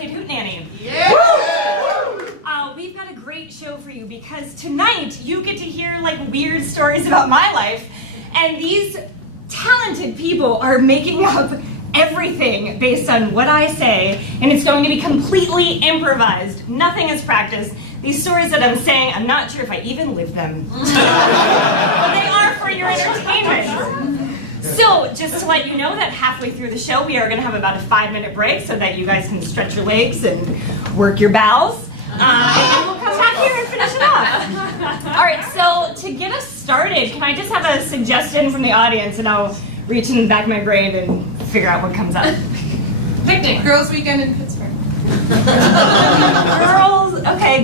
Hootenanny. Yeah. We've got a great show for you because tonight you get to hear like weird stories about my life, and these talented people are making up everything based on what I say, and it's going to be completely improvised. Nothing is practiced. These stories that I'm saying, I'm not sure if I even live them. But they are for your entertainment. So, just to let you know that halfway through the show, we are going to have about a 5-minute break so that you guys can stretch your legs and work your bowels. And we'll come back here and finish it off. All right, so to get us started, can I just have a suggestion from the audience, and I'll reach in the back of my brain and figure out what comes up. Picnic, girls' weekend in Pittsburgh.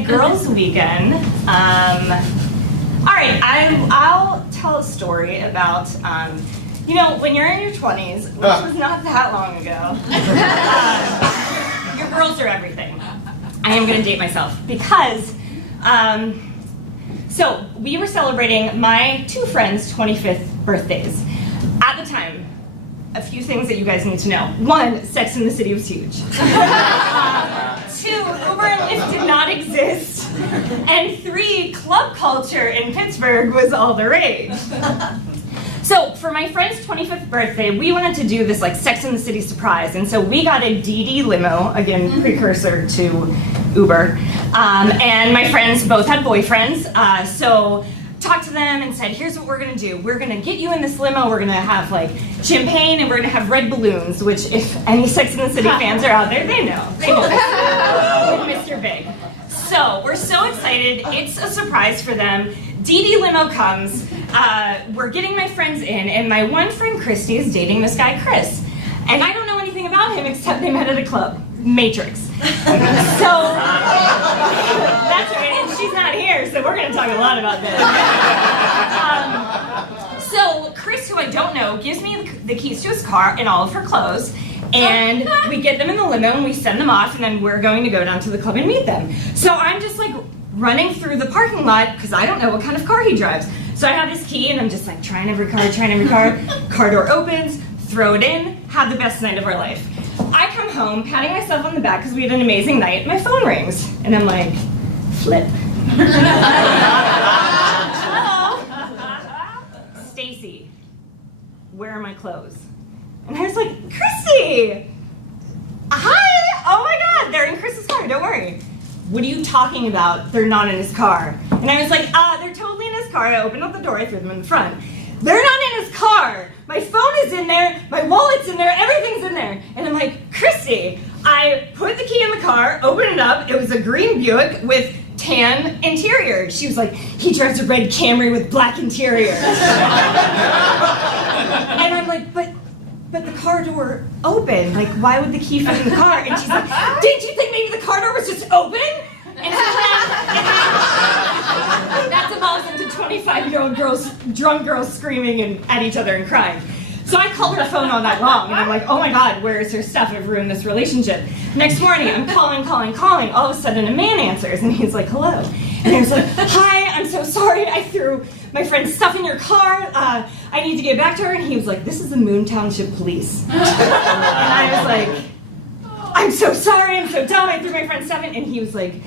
Girls' weekend. All right, I'll tell a story about, you know, when you're in your 20s, which was not that long ago, your girls are everything. I am going to date myself because, so we were celebrating my two friends' 25th birthdays. At the time, a few things that you guys need to know. 1, Sex in the City was huge. 2, Uber and Lyft did not exist. And 3, club culture in Pittsburgh was all the rage. So for my friend's 25th birthday, we wanted to do this like Sex in the City surprise, and so we got a DD limo, again precursor to Uber, and my friends both had boyfriends, so talked to them and said, here's what we're gonna do. We're gonna get you in this limo, we're gonna have like champagne, and we're gonna have red balloons, which if any Sex in the City fans are out there, they know. With Mr. Big. So we're so excited, it's a surprise for them. DD limo comes, we're getting my friends in, and my one friend Christy is dating this guy Chris. And I don't know anything about him except they met at a club, Matrix. So, that's right, and she's not here, so we're gonna talk a lot about this. So Chris, who I don't know, gives me the keys to his car and all of her clothes, and we get them in the limo and we send them off, and then we're going to go down to the club and meet them. So I'm just like running through the parking lot because I don't know what kind of car he drives. So I have his key and I'm just like trying every car. Car door opens, throw it in, have the best night of our life. I come home, patting myself on the back because we had an amazing night. My phone rings and I'm like, flip. Hello. Stacy, where are my clothes? And I was like, Christy! Hi! Oh my God, they're in Chris's car, don't worry. What are you talking about? They're not in his car. And I was like, they're totally in his car. I opened up the door, I threw them in the front. They're not in his car. My phone is in there, my wallet's in there, everything's in there. And I'm like, Christy, I put the key in the car, opened it up, it was a green Buick with tan interior. She was like, he drives a red Camry with black interior. And I'm like, but the car door open. Like, why would the key fit in the car? And she's like, didn't you think maybe the car door was just open? And so that evolves into 25-year-old girls, drunk girls screaming at each other and crying. So I called her phone all night long, and I'm like, oh my God, where is her stuff? I've ruined this relationship. Next morning, I'm calling. All of a sudden, a man answers, and he's like, hello. And he was like, hi, I'm so sorry. I threw my friend's stuff in your car. I need to get back to her. And he was like, this is the Moon Township Police. And I was like, I'm so sorry, I'm so dumb. I threw my friend's stuff in. And he was like,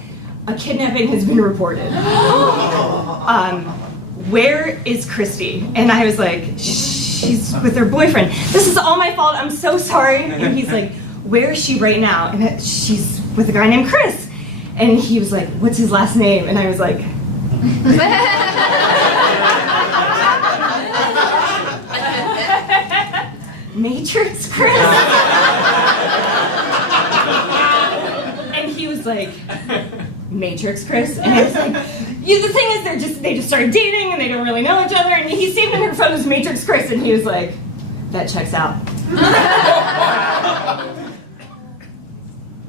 a kidnapping has been reported. Where is Christy? And I was like, she's with her boyfriend. This is all my fault. I'm so sorry. And he's like, where is she right now? And she's with a guy named Chris. And he was like, what's his last name? And I was like, Matrix Chris? And he was like, Matrix Chris? And I was like, yeah, the thing is they just started dating and they don't really know each other, and he saved in her phone as Matrix Chris, and he was like, that checks out.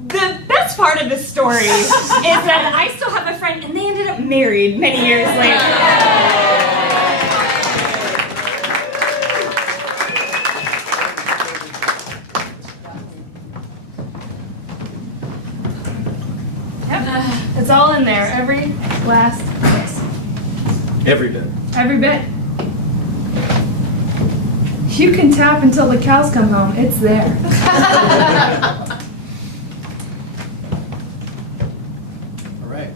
The best part of this story is that I still have a friend, and they ended up married many years later. all in there, every last bit. Every bit. Every bit. You can tap until the cows come home. It's there. All right.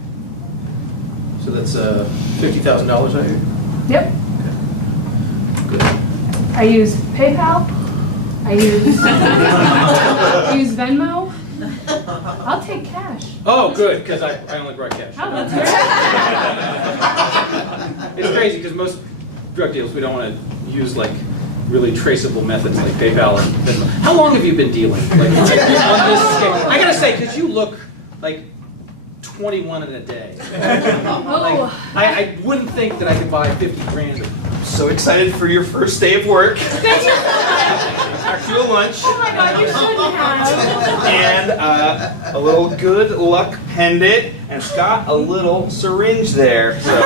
So that's $50,000 out here. Yep. Good. I use PayPal. I use Venmo. I'll take cash. Oh, good, because I only brought cash. Oh, that's great. It's crazy because most drug deals we don't want to use like really traceable methods like PayPal and Venmo. How long have you been dealing? Like on this scale? I gotta say, because you look like 21 in a day. Oh. I wouldn't think that I could buy 50 grand. So excited for your first day of work. Thank you so much. Actual lunch. Oh my God, you shouldn't have. And a little good luck pendant. And it's got a little syringe there. So.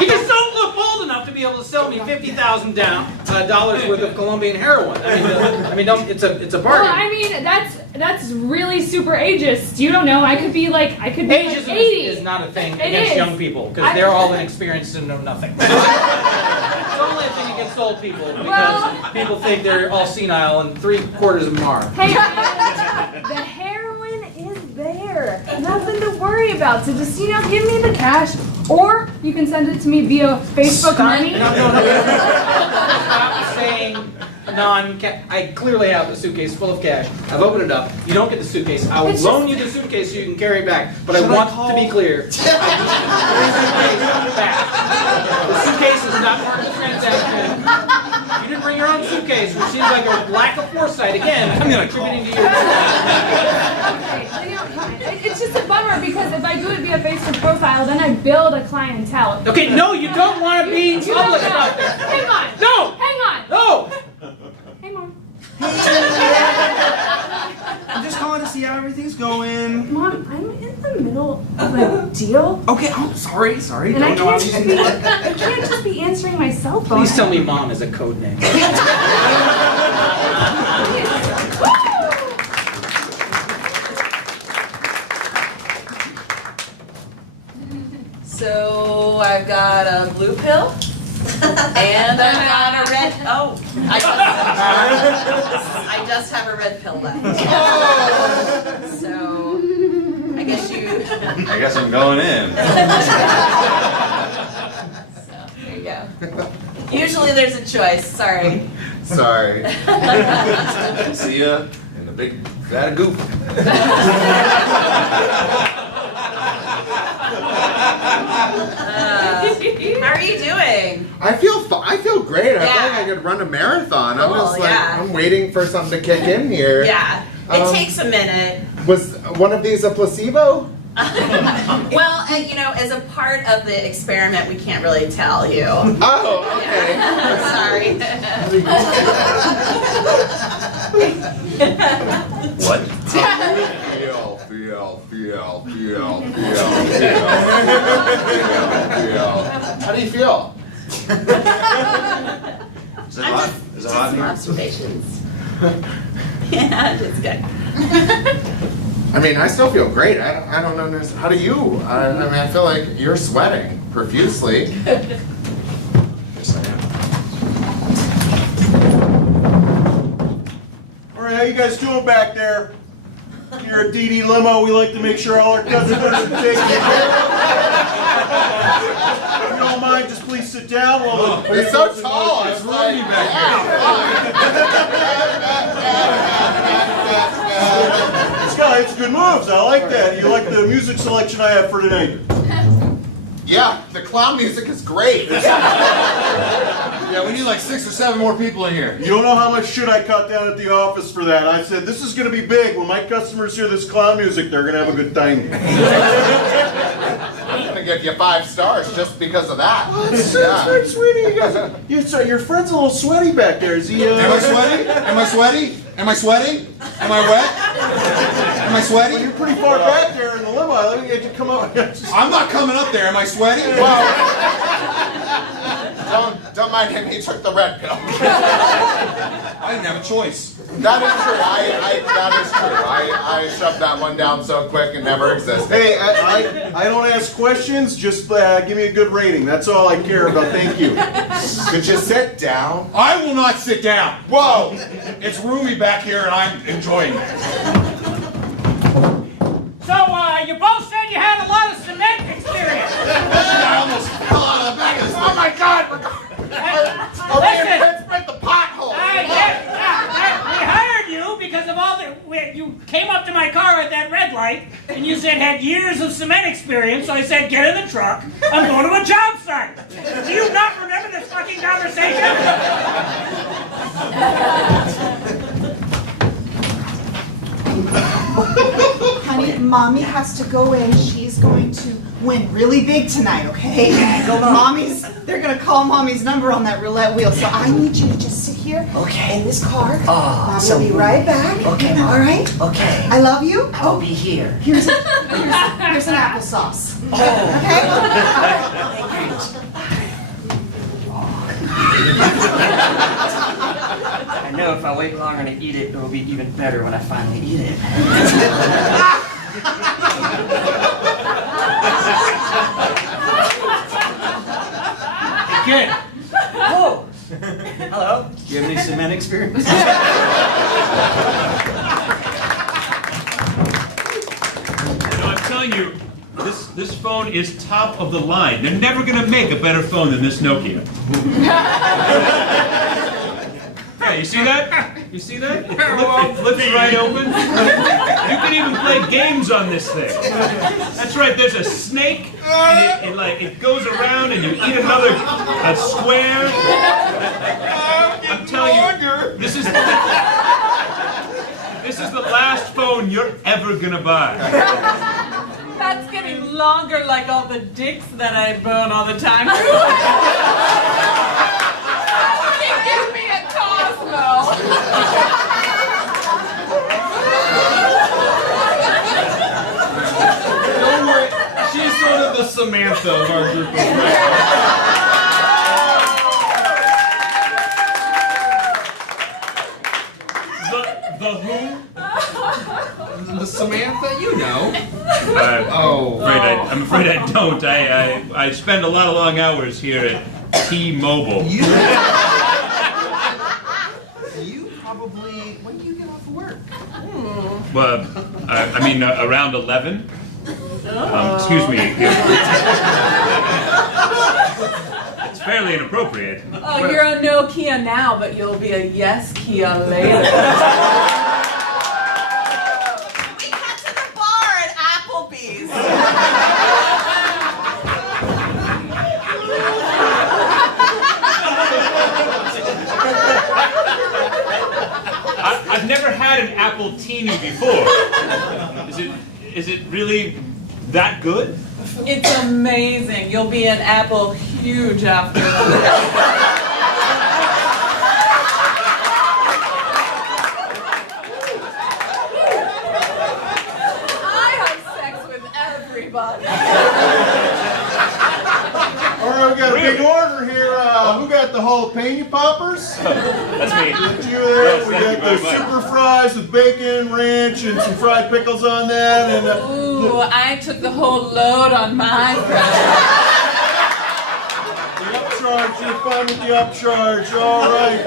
You just don't look old enough to be able to sell me $50,000 dollars worth of Colombian heroin. It's a Well, bargain. I mean, that's really super ageist. You don't know. I could be like Ageism 80. is not a thing It against is. young people because they're all inexperienced and know nothing. It's only a thing against old people because people think they're all senile and 3/4 of them are. Hey, the heroin is there. Nothing to worry about. So just, give me the cash, or you can send it to me via Facebook Money. No. Stop saying non-cash. I clearly have a suitcase full of cash. I've opened it up. You don't get the suitcase. I will loan you the suitcase so you can carry it back. But I want to be clear. The suitcase back. The suitcase is not part of the transaction. You didn't bring your own suitcase, which seems like a lack of foresight. Again, I'm contributing to your. It's just a bummer because if I do it via Facebook profile, then I build a clientele. Okay, no, you don't want to be public about this. Hang on. No! Hang on. No! Hang on. I'm just calling to see how everything's going. Mom, I'm in the middle of a deal. Okay, I'm sorry. And I can't just be answering my cell phone. Please tell me mom is a code name. So I've got a blue pill, and I've got a red. Oh, I just have a red pill left. So I guess I'm going in. So there you go. Usually there's a choice. Sorry. Sorry. See ya in the big vat of goop. How are you doing? I feel great. I feel Yeah. like I could run a marathon. I'm Cool, just like, yeah. I'm waiting for something to kick in here. Yeah, it takes a minute. Was one of these a placebo? Well, as a part of the experiment, we can't really tell you. Oh, okay. Yeah. Sorry. What? How do you feel? Is it hot? Is it hot Some here? observations. Yeah, it's good. I mean, I still feel great. I don't understand. How do you? I mean, I feel like you're sweating profusely. Yes, I am. All right, how you guys doing back there? Here at DD Limo, we like to make sure all our customers are taken care of. If you don't mind, just please sit down while the It's so tall. It's roomy back Scott, it's good moves. I like that. You like the music selection I have for tonight? Yeah, the clown music is great. Yeah, we need like 6 or 7 more people in here. You don't know how much shit I cut down at the office for that. I said, this is going to be big. When my customers hear this clown music, they're going to have a good time. I'm gonna give you 5 stars just because of that. That's very sweet of you guys. Your friend's a little sweaty back there. Is he, Am I sweaty? Am I sweaty? Am I sweaty? Am I wet? Am I Well, sweaty? you're pretty far back there in the limo. Let me get you to come up. I'm not coming up there. Am I sweaty? Well, don't mind him. He took the red pill. I didn't have a choice. That is true. That is true. I shoved that one down so quick and never existed. Hey, I don't ask questions, just give me a good rating. That's all I care about. Thank you. Could you sit down? I will not sit down. Whoa! It's roomy back here and I'm enjoying it. So, you both said you had a lot of cement experience. I almost fell out of the back of this. Oh my God! Listen, Pittsburgh, the pothole. we hired you because of all the. You came up to my car at that red light and you said had years of cement experience. So I said, get in the truck. I'm going to a job site. Do you not remember this fucking conversation? Honey, Mommy has to go in. She's going to win really big tonight, okay? They're gonna call Mommy's number on that roulette wheel. So I need you to just sit here in this car. Mommy will be right back. Okay, Mom. All right? Okay. I love you. I'll be here. Here's an applesauce. Okay? I know if I wait longer to eat it, it'll be even better when I finally eat it. Kid. Oh! Hello. Do you have any cement experience? I'm telling you, this phone is top of the line. They're never gonna make a better phone than this Nokia. Yeah, you see that? You see that? It flips right open. You can even play games on this thing. That's right. There's a snake, and it goes around, and you eat another square. I'm telling you, this is the last phone you're ever gonna buy. That's getting longer like all the dicks that I bone all the time. Give me a Cosmo. Don't worry. She's sort of the Samantha of our group of friends. The who? The Samantha, you know. I'm afraid I don't. I spend a lot of long hours here at T-Mobile. You probably, when do you get off work? Well, I mean, around 11. Excuse me. It's fairly inappropriate. Oh, you're a no Kia now, but you'll be a yes Kia later. We got to the bar at Applebee's. I've never had an apple teeny before. Is it really that good? It's amazing. You'll be an apple huge after this. I have sex with everybody. All right, we got a big order here. Who got the jalapeno poppers? That's me. You there? Yes, We thank got you the very much. super fries with bacon, ranch, and some fried pickles on that. And Ooh, I took the whole load on my fries. the upcharge, you're fine with the upcharge. All right.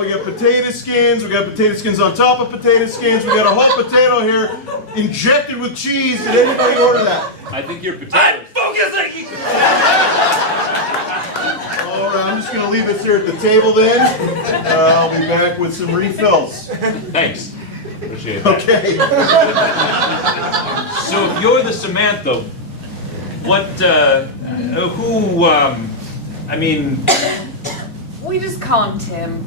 We got potato skins. We got potato skins on top of potato skins. We got a whole potato here injected with cheese. Did anybody order that? I think you're potatoes. All right, I'm just going to leave this here at the table then. I'll be back with some refills. Thanks. Appreciate that. Okay. So if you're the Samantha, I mean, We just call him Tim.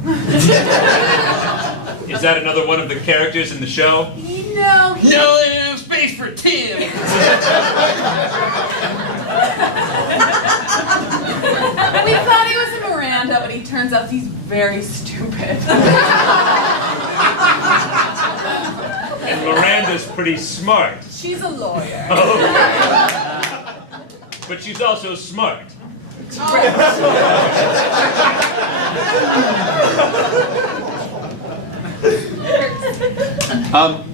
is that another one of the characters in the show? No, No, there's no space for Tim. we thought he was a Miranda, but he turns out he's very stupid. And Miranda's pretty smart. She's a lawyer. But she's also smart.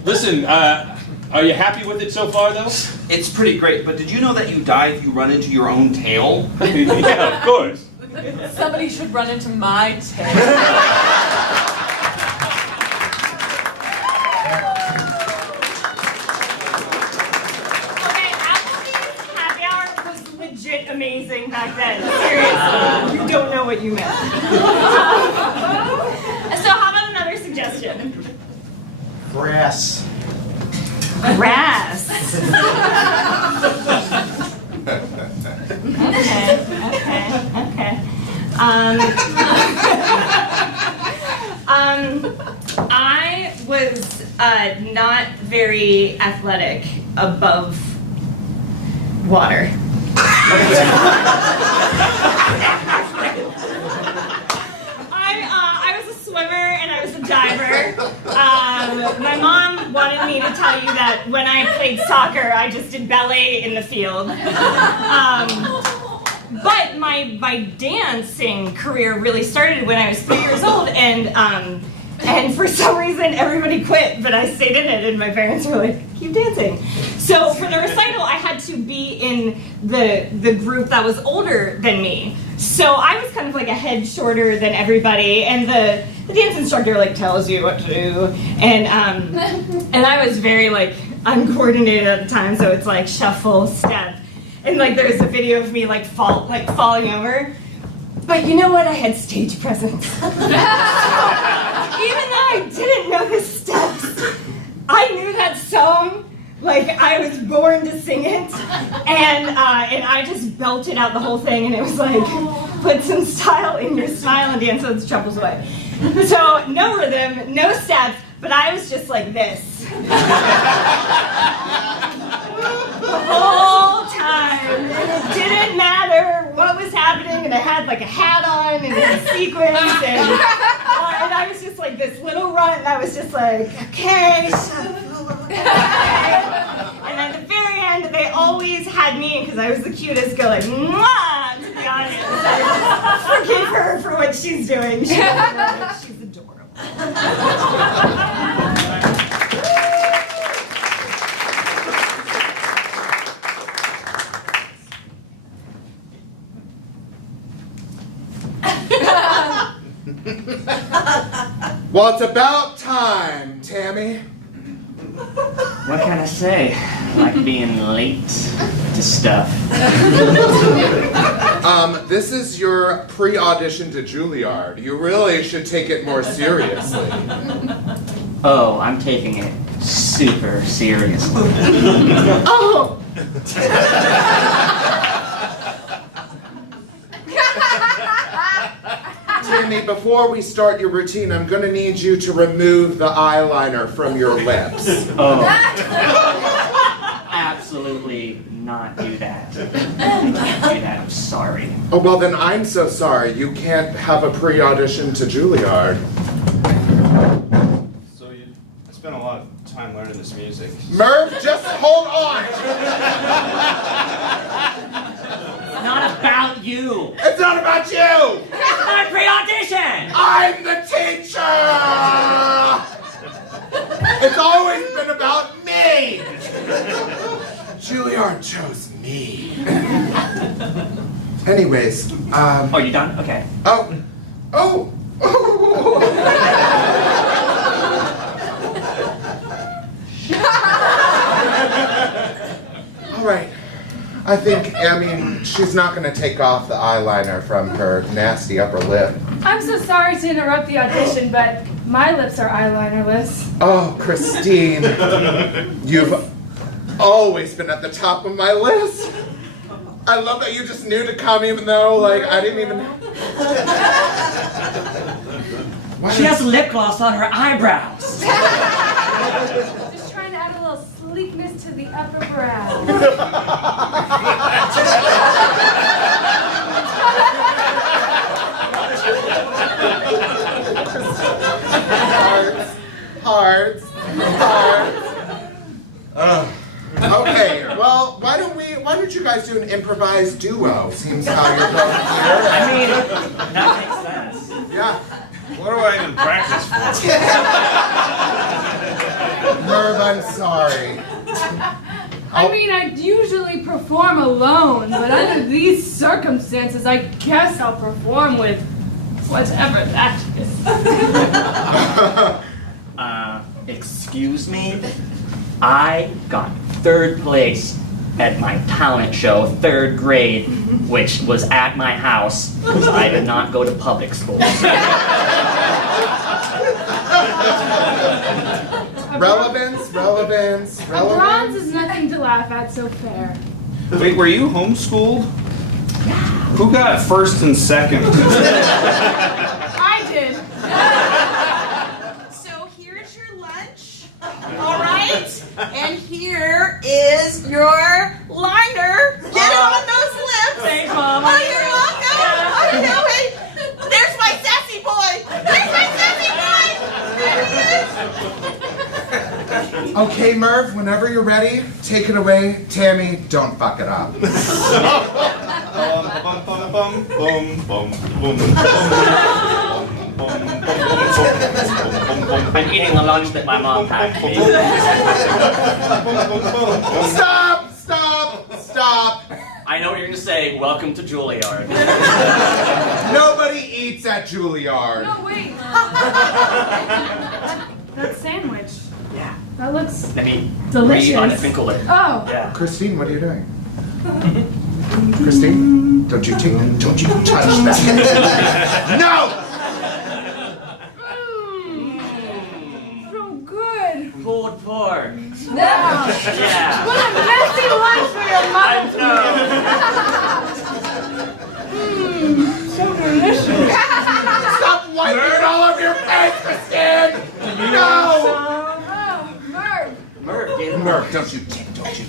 Listen, are you happy with it so far, though? It's pretty great, but did you know that you die if you run into your own tail? Yeah, of course. Somebody should run into my tail. Okay, Applebee's happy hour was legit amazing back then. Seriously, you don't know what you meant. So how about another suggestion? Grass. Grass. Okay. I was not very athletic above water. I was a swimmer and I was a diver. My mom wanted me to tell you that when I played soccer, I just did ballet in the field. But my dancing career really started when I was 3 years old, and for some reason everybody quit, but I stayed in it, and my parents were like, keep dancing. So for the recital, I had to be in the group that was older than me. So I was kind of like a head shorter than everybody, and the dance instructor like tells you what to do, and I was very like uncoordinated at the time, so it's like shuffle, step. And like there's a video of me like falling over. But you know what? I had stage presence. So, even though I didn't know the steps, I knew that song like I was born to sing it. And I just belted out the whole thing, and it was like, put some style in your smile and dance those troubles away. So no rhythm, no steps, but I was just like this. The whole time, and it didn't matter what was happening, and I had like a hat on and a sequence, and I was just like this little runt, and I was just like, okay, and at the very end, they always had me, because I was the cutest, go like, mwah, to the audience. Forgive her for what she's doing. She's adorable. Well, it's about time, Tammy. What can I say? Like being late to stuff. This is your pre-audition to Juilliard. You really should take it more seriously. Oh, I'm taking it super seriously. Oh! Tammy, before we start your routine, I'm going to need you to remove the eyeliner from your lips. Oh. Absolutely not do that. I can't do that, I'm sorry. Oh, well then I'm so sorry. You can't have a pre-audition to Juilliard. So you spent a lot of time learning this music. Merv, just hold on! It's not about you! It's not about you! It's my pre-audition! I'm the teacher! It's always been about me! Juilliard chose me. Anyways, Oh, you done? Okay. Oh! Alright. She's not gonna take off the eyeliner from her nasty upper lip. I'm so sorry to interrupt the audition, but my lips are eyelinerless. Oh, Christine, you've always been at the top of my list. I love that you just knew to come even though, I didn't even... She has lip gloss on her eyebrows. Just trying to add a little sleekness to the upper brow. Hearts. Okay, well, why don't you guys do an improvised duo? Seems how you're both here. I mean, that makes sense. Yeah. What do I even practice for? I'm sorry. I mean, I usually perform alone, but under these circumstances, I guess I'll perform with whatever that is. Excuse me? I got 3rd place at my talent show, 3rd grade, which was at my house, because I did not go to public school. Relevance. A bronze is nothing to laugh at, so fair. Wait, were you homeschooled? Who got 1st and 2nd? I did. So here's your lunch, all right? And here is your liner. Get it on those lips. Thanks, Mom. Oh, you're welcome. Oh, you know, hey, there's my sassy boy. There's my sassy boy. There he is. Okay, Merv, whenever you're ready, take it away. Tammy, don't fuck it up. I'm eating the lunch that my mom packed me. Stop! I know what you're going to say. Welcome to Juilliard. Nobody eats at Juilliard. No, wait. That sandwich. Yeah. That looks Let me delicious. re-unfinkle it. Oh. Yeah. Christine, what are you doing? Christine, don't you touch that. No! So good. Pulled pork. Yeah. Yeah. What a messy lunch for your mother. So delicious. Stop wiping it all over your face, Christine! No! Oh, Merv. Merv, Don't you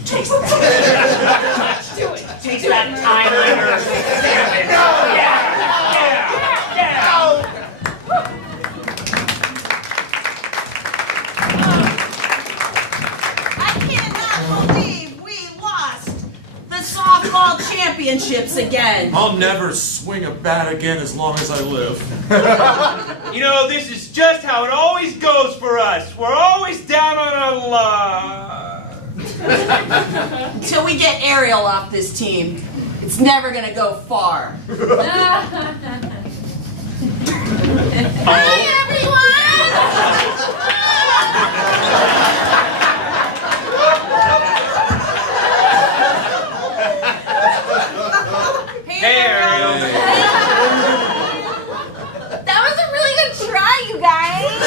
taste that. do it. Taste that time limiter. I cannot believe we lost the softball championships again. I'll never swing a bat again as long as I live. You know, this is just how it always goes for us. We're always down on our luck. Until we get Ariel off this team, it's never gonna go far. Hi, everyone! Hey, Ariel. That was a really good try, you guys.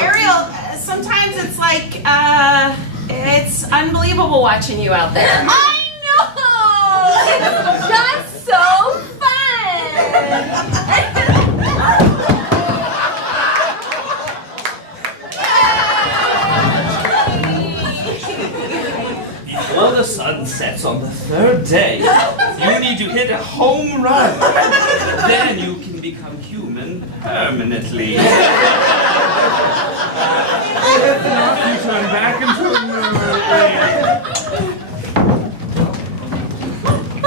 Ariel, sometimes it's like, it's unbelievable watching you out there. I know! It's just so Before the sun sets on the 3rd day, you need to hit a home run. Then you can become human permanently. If not, you turn back into a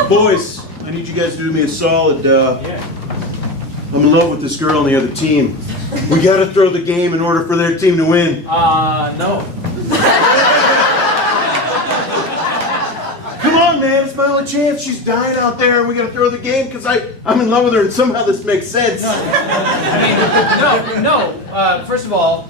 Boys, I need you guys to do me a solid. I'm in love with this girl on the other team. We gotta throw the game in order for their team to win. No. Come on, man, it's my only chance. She's dying out there, and we gotta throw the game because I'm in love with her, and somehow this makes sense. No. First of all,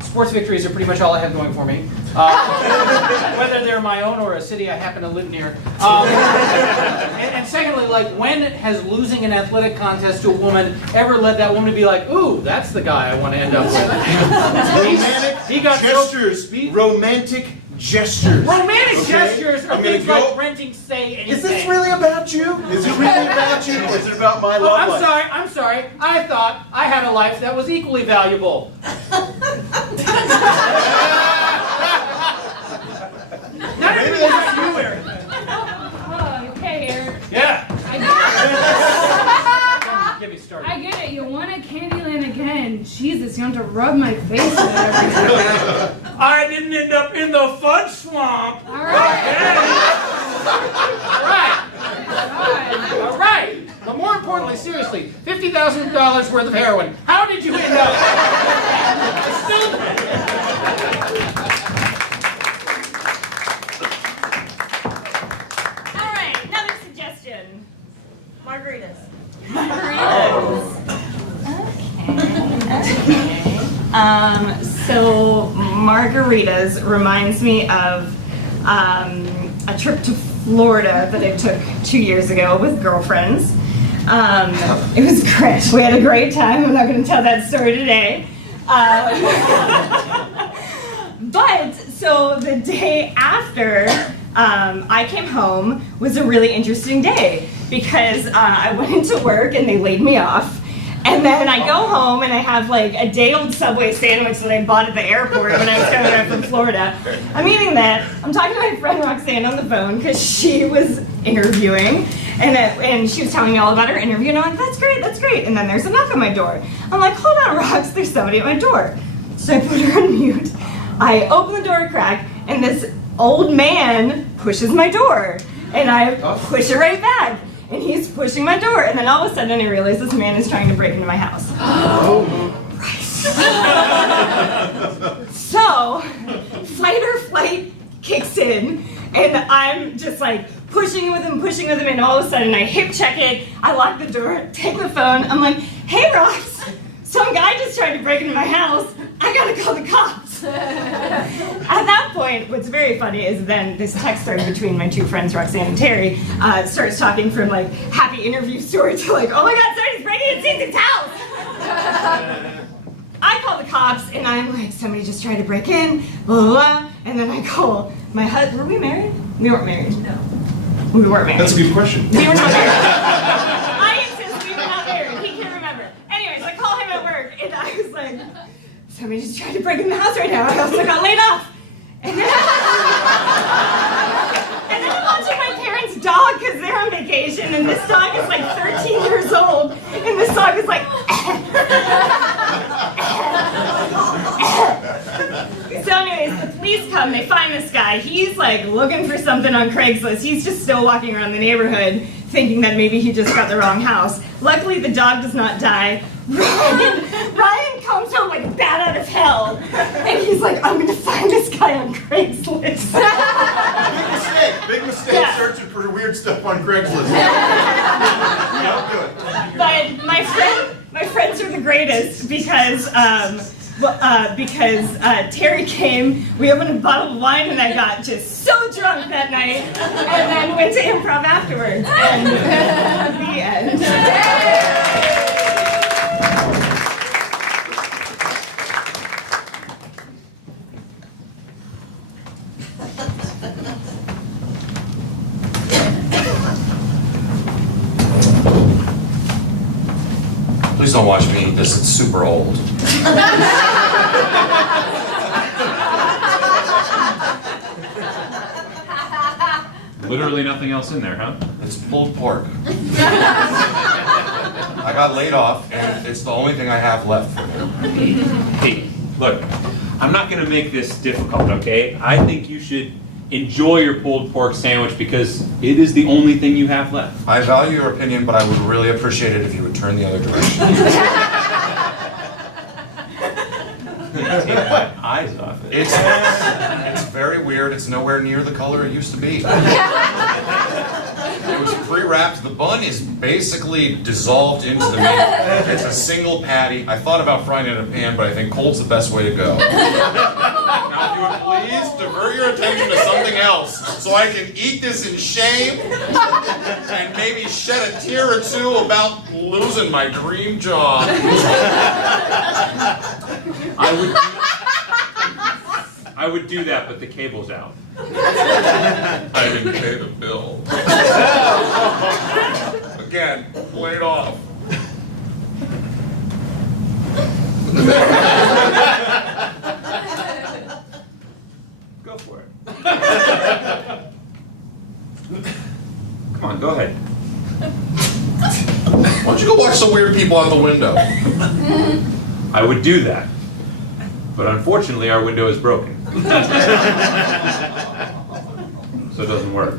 sports victories are pretty much all I have going for me. Whether they're my own or a city I happen to live near. And secondly, like, when has losing an athletic contest to a woman ever led that woman to be like, ooh, that's the guy I want to end up with? He got Gestures. Romantic gestures. Romantic gestures are I'm gonna things go. like renting Say Anything. Is this really about you? Is it really about you, or is it about my love life? I'm sorry. I thought I had a life that was equally valuable. Not everything about you, Eric. Oh, okay, Eric. Yeah. I Get me started. get it. You want a Candyland again. Jesus, you want to rub my face with it every time. I didn't end up in the fudge swamp. All right. All right. But more importantly, seriously, $50,000 worth of heroin. How did you end up? All right, another suggestion. Margaritas. So margaritas reminds me of a trip to Florida that I took 2 years ago with girlfriends. It was great. We had a great time. I'm not going to tell that story today. But so the day after I came home was a really interesting day because I went into work and they laid me off. And then I go home and I have like a day-old Subway sandwich that I bought at the airport when I was coming back from Florida. I'm eating that. I'm talking to my friend Roxanne on the phone because she was interviewing and she was telling me all about her interview and I'm like, that's great. And then there's a knock on my door. I'm like, hold on, Rox, there's somebody at my door. So I put her on mute. I open the door a crack and this old man pushes my door and I push it right back. And he's pushing my door, and then all of a sudden I realize this man is trying to break into my house. So, fight or flight kicks in, and I'm just like pushing with him, and all of a sudden I hip check it, I lock the door, take the phone, I'm like, hey Rox, some guy just tried to break into my house, I gotta call the cops. At that point, what's very funny is then this text thread between my two friends, Roxanne and Terry, starts talking from like happy interview story to like, oh my God, somebody's breaking into Susan's house. I call the cops and I'm like, somebody just tried to break in, blah, blah, blah. And then I call my husband. Were we married? We weren't married. No. We weren't married. That's a good question. We were not married. I insist we were not married. He can't remember. Anyways, I call him at work and I was like, somebody just tried to break in the house right now. I also got laid off. And then I'm watching my parents' dog because they're on vacation, and this dog is like 13 years old, and this dog is like. So anyways, the police come, they find this guy. He's like looking for something on Craigslist. He's just still walking around the neighborhood thinking that maybe he just got the wrong house. Luckily, the dog does not die. Ryan comes home like bat out of hell, and he's like, I'm gonna find this guy on Craigslist. Big mistake Yeah. searching for weird stuff on Craigslist. Don't do it. But my friends are the greatest because Terry came, we opened a bottle of wine, and I got just so drunk that night, and then went to improv afterwards, and the end. Please don't watch me eat this, it's super old. Literally nothing else in there, huh? It's pulled pork. I got laid off, and it's the only thing I have left for now. Hey, look, I'm not going to make this difficult, okay? I think you should enjoy your pulled pork sandwich because it is the only thing you have left. I value your opinion, but I would really appreciate it if you would turn the other direction. Take my eyes off it. It's very weird. It's nowhere near the color it used to be. It was pre-wrapped. The bun is basically dissolved into the meat. It's a single patty. I thought about frying it in a pan, but I think cold's the best way to go. Now, if you would please divert your attention to something else so I can eat this in shame and maybe shed a tear or two about losing my dream job. I would do that, but the cable's out. I didn't pay the bill. Again, laid off. Go for it. Come on, go ahead. Why don't you go watch some weird people out the window? I would do that. But unfortunately, our window is broken. So it doesn't work.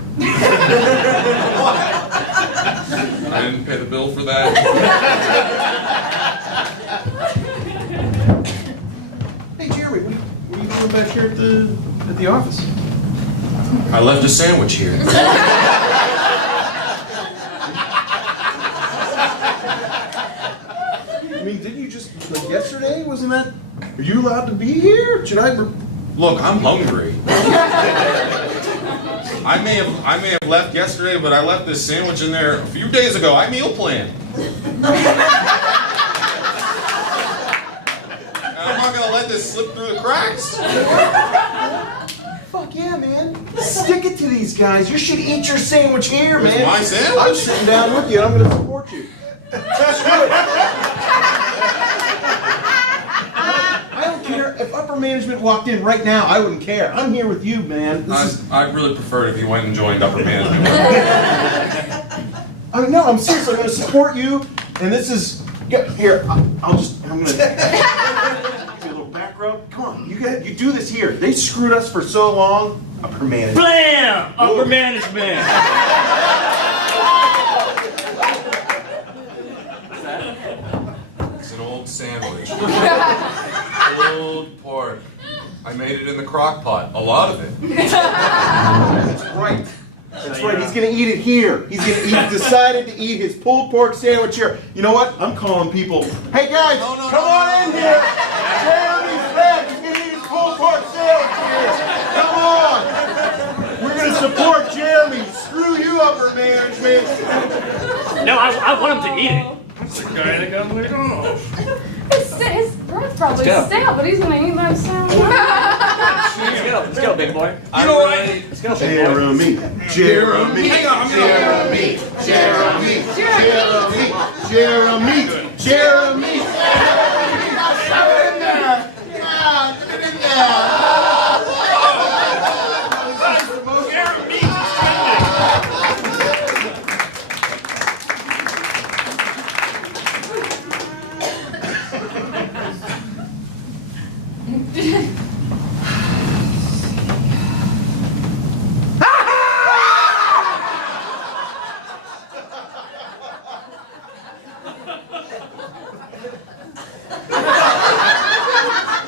I didn't pay the bill for that. Hey, Jeremy, what are you doing back here at the office? I left a sandwich here. I mean, didn't you just, like yesterday, wasn't that, are you allowed to be here? Should I? Look, I'm hungry. I may have left yesterday, but I left this sandwich in there a few days ago. I meal planned. And I'm not gonna let this slip through the cracks. Fuck yeah, man. Stick it to these guys. You should eat your sandwich here, man. It's my sandwich. I'm sitting down with you and I'm gonna support you. I don't care. If upper management walked in right now, I wouldn't care. I'm here with you, man. I'd really prefer it if you went and joined upper management. No, I'm serious. I'm going to support you. And this is... Here, I'm going to... give you a little back rub. Come on, you do this here. They screwed us for so long. Upper management. Blam! Upper management. It's an old sandwich. Old pork. I made it in the crock pot. A lot of it. That's right. That's right. He's going to eat it here. He's decided to eat his pulled pork sandwich here. You know what? I'm calling people. Hey guys, come on in here. Jeremy's back. He's going to eat his pulled pork sandwich here. Come on. We're going to support Jeremy. Screw you, upper management. No, I want him to eat it. That's the guy that got laid off. His breath's probably Let's go. stale, but he's gonna eat that sandwich. Let's go, big boy. You know what? Let's go, big boy. Jeremy. Hang on, Jeremy. Shove it in there. Yeah, get it in there.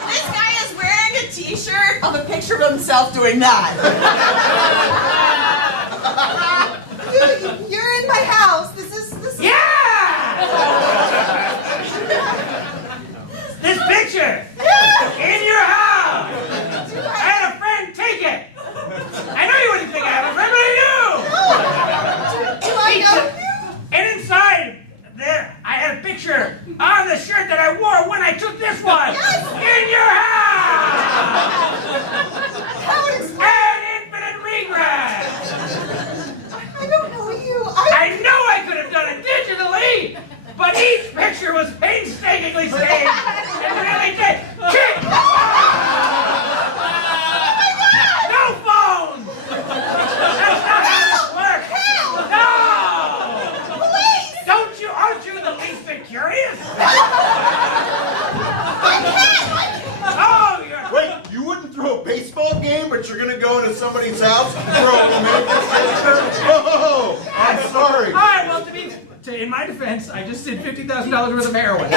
This guy is wearing a t-shirt of a picture of himself doing that. You're in my house. This is. Yeah! This picture! In your house! I had a friend take it! I know you wouldn't think I have a friend, but I do! Do I know you? And inside there, I had a picture on the shirt that I wore when I took this one! Yes. In your house! How is An infinite regret! I don't know you. I know I could have done it digitally, but each picture was painstakingly saved and really did. Kick! No phone! That's not how this works! No! Police! Aren't you the least bit curious? Oh, you're... Wait, you wouldn't throw a baseball game, but you're gonna go into somebody's house and throw a romantic gesture? Oh, I'm sorry. All right, well, in my defense, I just did $50,000 worth of heroin.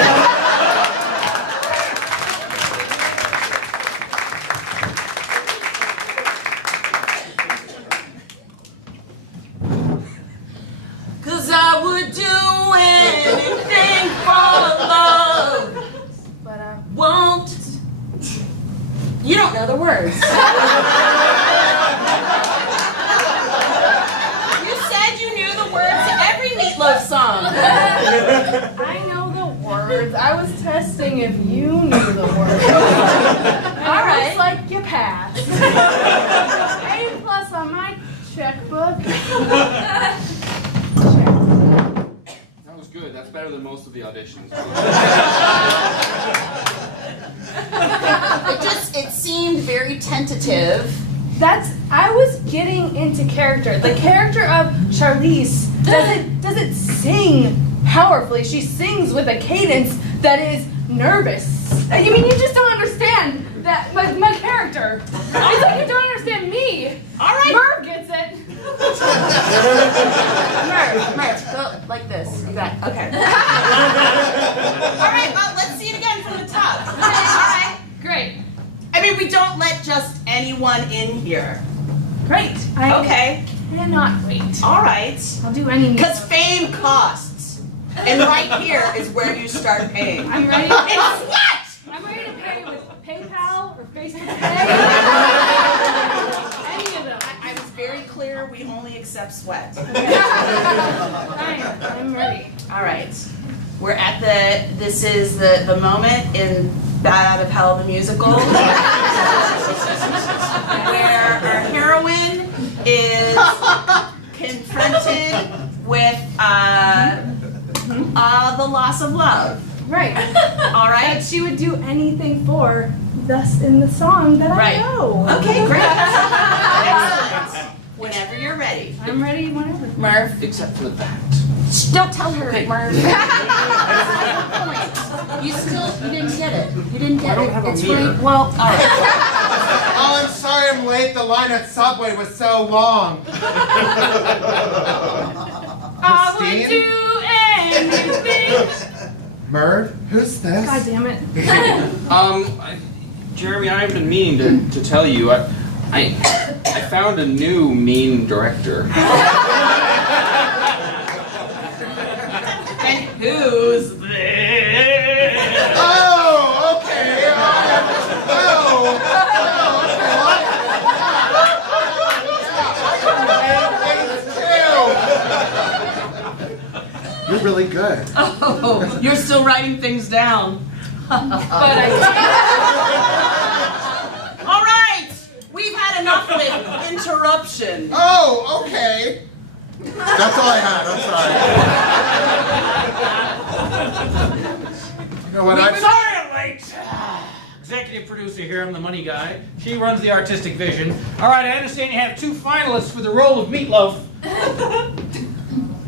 Cause I would do anything for love. But Won't. You don't know the words. You said you knew the words to every Meatloaf song. I know the words. I was testing if you knew the words. All right. Looks like you passed. A+ on my checkbook. That was good. That's better than most of the auditions. It seemed very tentative. I was getting into character. The character of Charlize doesn't sing powerfully. She sings with a cadence that is nervous. I mean, you just don't understand that my character. It's like you don't understand me. All right. Merv gets it. Murph, go like this. Exactly. Okay. All right, well, let's see it again from the top. All right. Great. I mean, we don't let just anyone in here. Great. I Okay. cannot wait. All right. I'll do any. Because fame costs. And right here is where you start paying. I'm ready. It's what? I'm ready to pay with PayPal or Facebook Pay. Any of them. I was very clear, we only accept sweat. Fine. I'm ready. All right. We're at this is the moment in Bat Out of Hell, the musical, where our heroine is confronted with the loss of love. Right. All right? That she would do anything for, thus in the song that I know. Okay, great. Excellent. Whenever you're ready. I'm ready whenever. Murph. Except for that. Shh, don't tell her, Murph. You didn't get it. You didn't get it. It's mirror. right. Well, All right. Oh, I'm sorry I'm late. The line at Subway was so long. I would do anything. Merv, who's this? God damn it. Jeremy, I've been meaning to tell you. I found a new mean director. And who's this? Oh, okay. You're really good. Oh, you're still writing things down. But I All right, we've had enough with interruption. Oh, okay. That's all I had. I'm sorry. You know what? Sorry I'm late. Executive producer here, I'm the money guy. She runs the artistic vision. All right, I understand you have 2 finalists for the role of Meatloaf.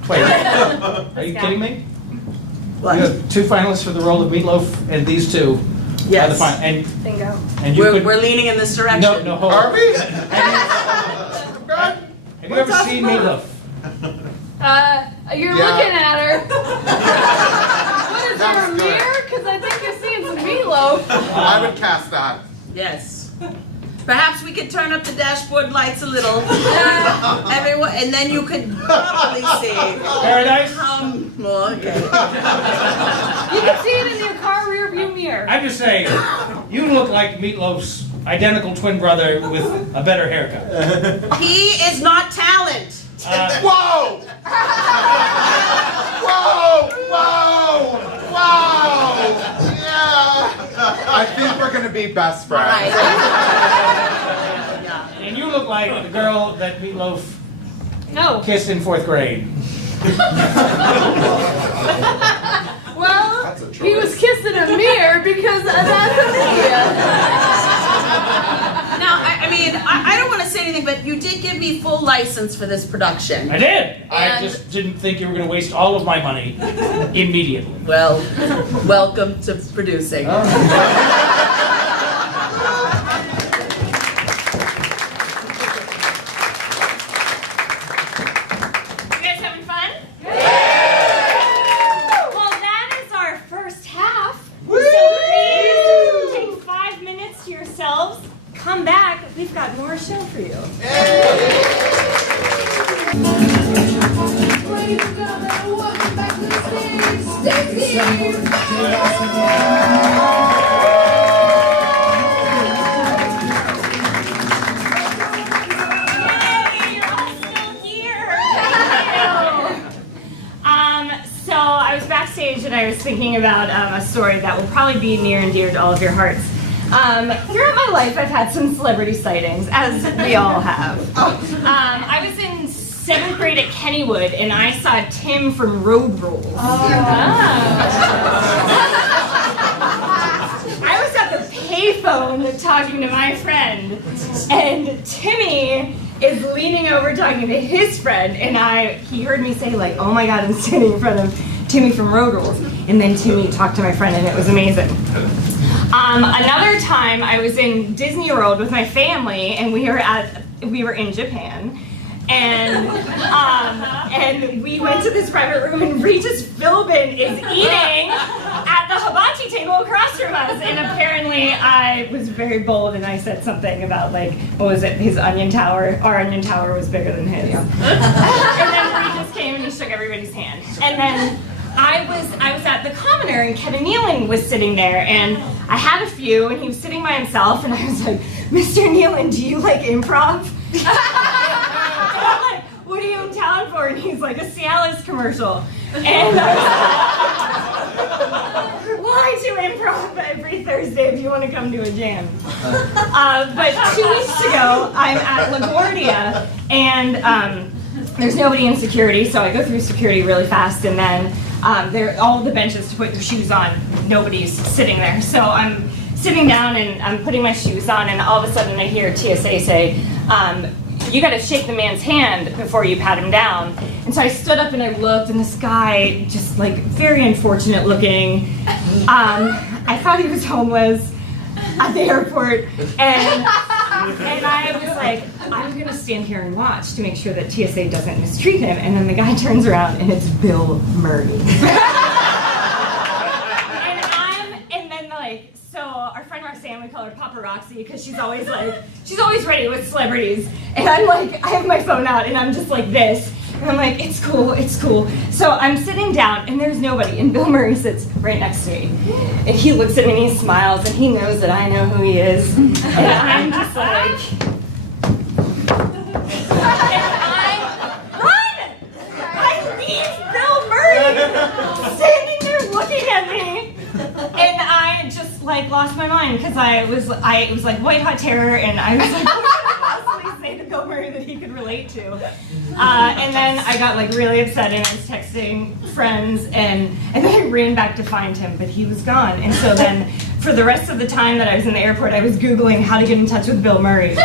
Wait, are you kidding me? What? You have 2 finalists for the role of Meatloaf, and these 2 are Yes. the and bingo. and you could, We're leaning in this direction. no, hold on. Are we? Have you ever seen Meatloaf? You're Yeah. looking at her. What is there, a That's good. mirror? Because I think you're seeing some meatloaf. I would cast that. Yes. Perhaps we could turn up the dashboard lights a little. Everyone, and then you could probably see. Paradise? Well, okay. You can see it in your car rear view mirror. I'm just saying, you look like Meatloaf's identical twin brother with a better haircut. He is not talent. Whoa! Whoa! Whoa! Whoa! Yeah! I think we're gonna be best friends. And you look like the girl that Meatloaf No. kissed in 4th grade. Well, That's a he was choice. kissing a mirror because that's a Now, I mean, I don't want to say anything, but you did give me full license for this production. I did. I And- just didn't think you were going to waste all of my money immediately. Well, welcome to producing. You guys having fun? Well, that is our first half. So please take 5 minutes to yourselves. Come back. We've got more show for you. Yay, you're all still here. So I was backstage and I was thinking about a story that will probably be near and dear to all of your hearts. Throughout my life, I've had some celebrity sightings, as we all have. I was in 7th grade at Kennywood, and I saw Tim from Road Rules. I was at the payphone talking to my friend, and Timmy is leaning over talking to his friend, and he heard me say, like, oh my god, I'm standing in front of Timmy from Road Rules. And then Timmy talked to my friend, and it was amazing. Another time, I was in Disney World with my family, and we were in Japan, and we went to this private room, and Regis Philbin is eating at the hibachi table across from us. And apparently I was very bold, and I said something about, like, what was it, his onion tower? Our onion tower was bigger than his. Yeah. And then Regis came and he shook everybody's hand. And then I was at the Commoner, and Kevin Nealon was sitting there, and I had a few, and he was sitting by himself, and I was like, Mr. Nealon, do you like improv? I'm like, what are you in town for? And he's like, a Cialis commercial. And I was like, why do improv every Thursday if you want to come to a jam? But 2 weeks ago, I'm at LaGuardia, and there's nobody in security, so I go through security really fast, and then all the benches to put your shoes on, nobody's sitting there. So I'm sitting down and I'm putting my shoes on, and all of a sudden I hear TSA say, you gotta shake the man's hand before you pat him down. And so I stood up and I looked, and this guy, just like very unfortunate looking, I thought he was homeless at the airport, and I was like, I'm gonna stand here and watch to make sure that TSA doesn't mistreat him. And then the guy turns around and it's Bill Murray. So our friend Roxanne, we call her Paparazzi because she's always ready with celebrities. And I'm like, I have my phone out and I'm just like this. And I'm like, it's cool, it's cool. So I'm sitting down and there's nobody, and Bill Murray sits right next to me. And he looks at me and he smiles, and he knows that I know who he is. And I'm just like, I leave Bill Murray standing there looking at me. And I just like lost my mind because it was like white hot terror, and I was like, what could I possibly say to Bill Murray that he could relate to? And then I got like really upset, and I was texting friends, and then I ran back to find him, but he was gone. And so then for the rest of the time that I was in the airport, I was Googling how to get in touch with Bill Murray. He's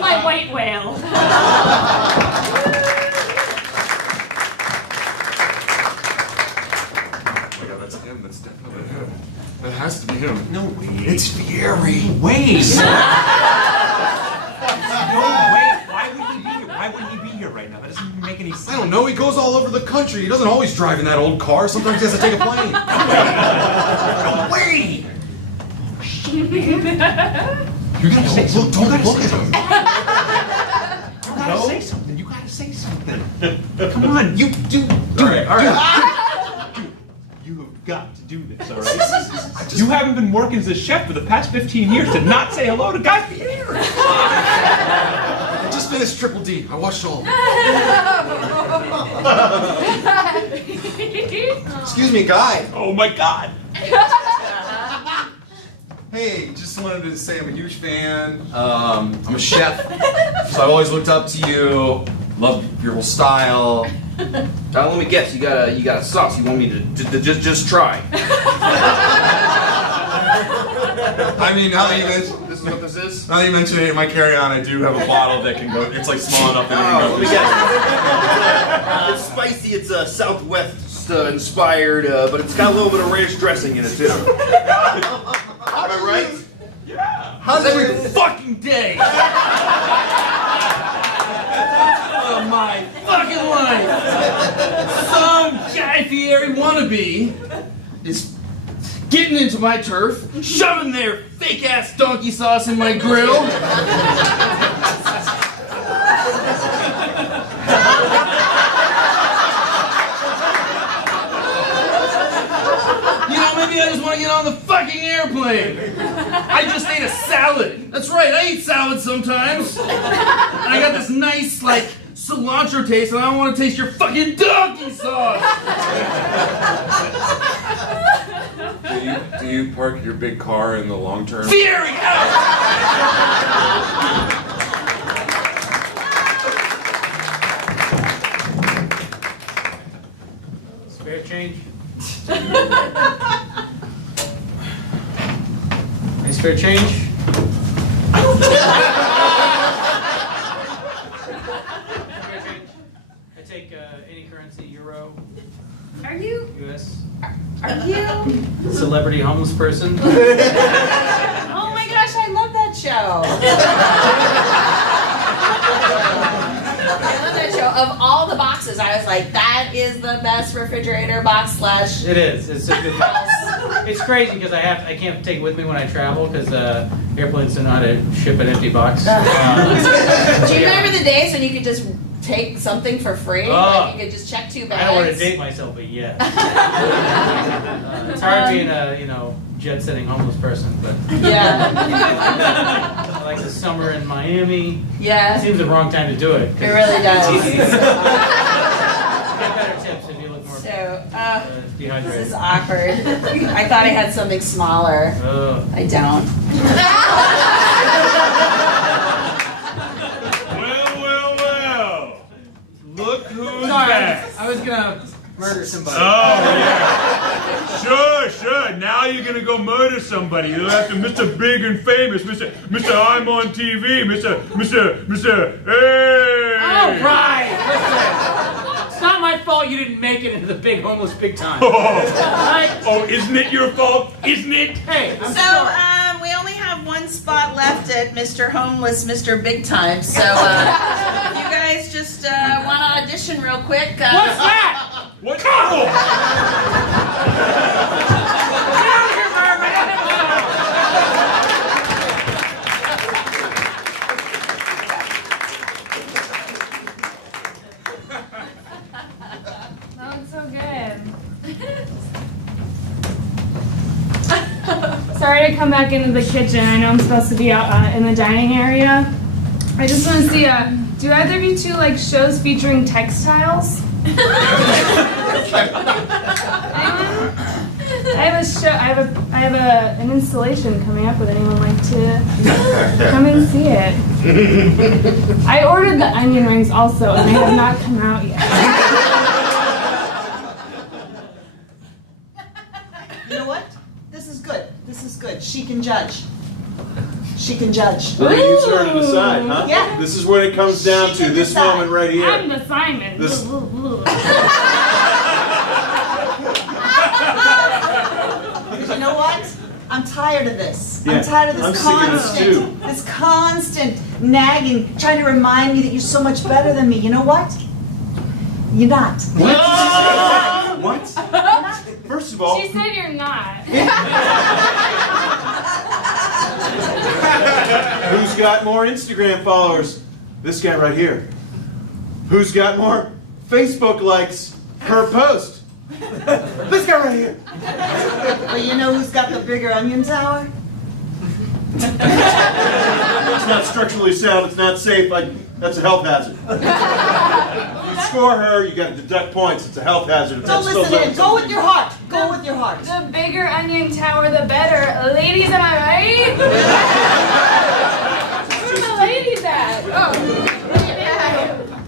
my white whale. That's definitely him. That has to be him. No way. It's Fieri. Wait. No way. Why would he be here? Why wouldn't he be here right now? That doesn't even make any sense. I don't know. He goes all over the country. He doesn't always drive in that old car. Sometimes he has to take a plane. No way. You gotta say something. Don't look at him. You gotta say something. You gotta say something. Come on. You do. All right. You have got to do this, all right? You haven't been working as a chef for the past 15 years to not say hello to Guy Fieri. I just finished Triple D. I watched all of it. Excuse me, Guy. Oh my God. Hey, just wanted to say I'm a huge fan. I'm a chef, so I've always looked up to you. Love your whole style. Let me guess. You got a sauce. You want me to just try? I mean, now that you This is what this is. Now that you mention it, in my carry-on, I do have a bottle that can go. It's like small enough that it can go. It's spicy. It's Southwest inspired, but it's got a little bit of ranch dressing in it too. Am I right? Yeah. How's every fucking day? Oh my fucking life! Some Guy Fieri wannabe is getting into my turf, shoving their fake ass donkey sauce in my grill. Maybe I just want to get on the fucking airplane. I just ate a salad. That's right, I eat salad sometimes. And I got this nice, like, cilantro taste, and I don't want to taste your fucking donkey sauce. Do you park your big car in the long term? Fieri, out! Spare change? Any spare change? I take any currency, euro. Are you? US. Are you? Celebrity homeless person. Oh my gosh, I love that show. of all the boxes, I was like, that is the best refrigerator box slash. It is. It's crazy because I can't take it with me when I travel because airplanes don't know how to ship an empty box. Do you remember the days when you could just take something for free? Like you could just check 2 bags. I don't want to date myself, but yeah. It's hard being a jet-setting homeless person, but yeah. I like the summer in Miami. Yeah. It seems the wrong time to do it. It really does. Get better tips if you look more dehydrated. This is awkward. I thought I had something smaller. I don't. Well. Look who's Sorry, back. I was gonna murder somebody. Oh, yeah. Sure. Now you're gonna go murder somebody. You'll have to, Mr. Big and Famous, Mr. I'm on TV, Mr. Hey! All right, listen. It's not my fault you didn't make it into the big homeless big time. Oh, isn't it your fault? Isn't it? Hey, I'm So, sorry. we only have one spot left at Mr. Homeless, Mr. Big Time. So, if you guys just want to audition real quick. What's that? What? Get out of here, That looks so good. Sorry to come back into the kitchen. I know I'm supposed to be out in the dining area. I just want to see, do either of you two like shows featuring textiles? I have an installation coming up. Would anyone like to come and see it? I ordered the onion rings also, and they have not come out yet. You know what? This is good. She can judge. We're gonna use her to decide, huh? Yeah. This is what it comes down to, this decide. moment right here. I'm the Simon. This- Because you know what? I'm tired of this. Yeah, I'm tired of I'm this sick of this too. constant nagging, trying to remind me that you're so much better than me. You know what? You're not. What? First of all, She said you're not. who's got more Instagram followers? This guy right here. Who's got more Facebook likes per post? This guy right here. But you know who's got the bigger onion tower? It's not structurally sound, it's not safe, that's a health hazard. You score her, you gotta deduct points, it's a health hazard. If Don't that spills listen out- in. Go with your heart. Go with your heart. The bigger onion tower, the better. Ladies, am I right? Where are the ladies at? Oh,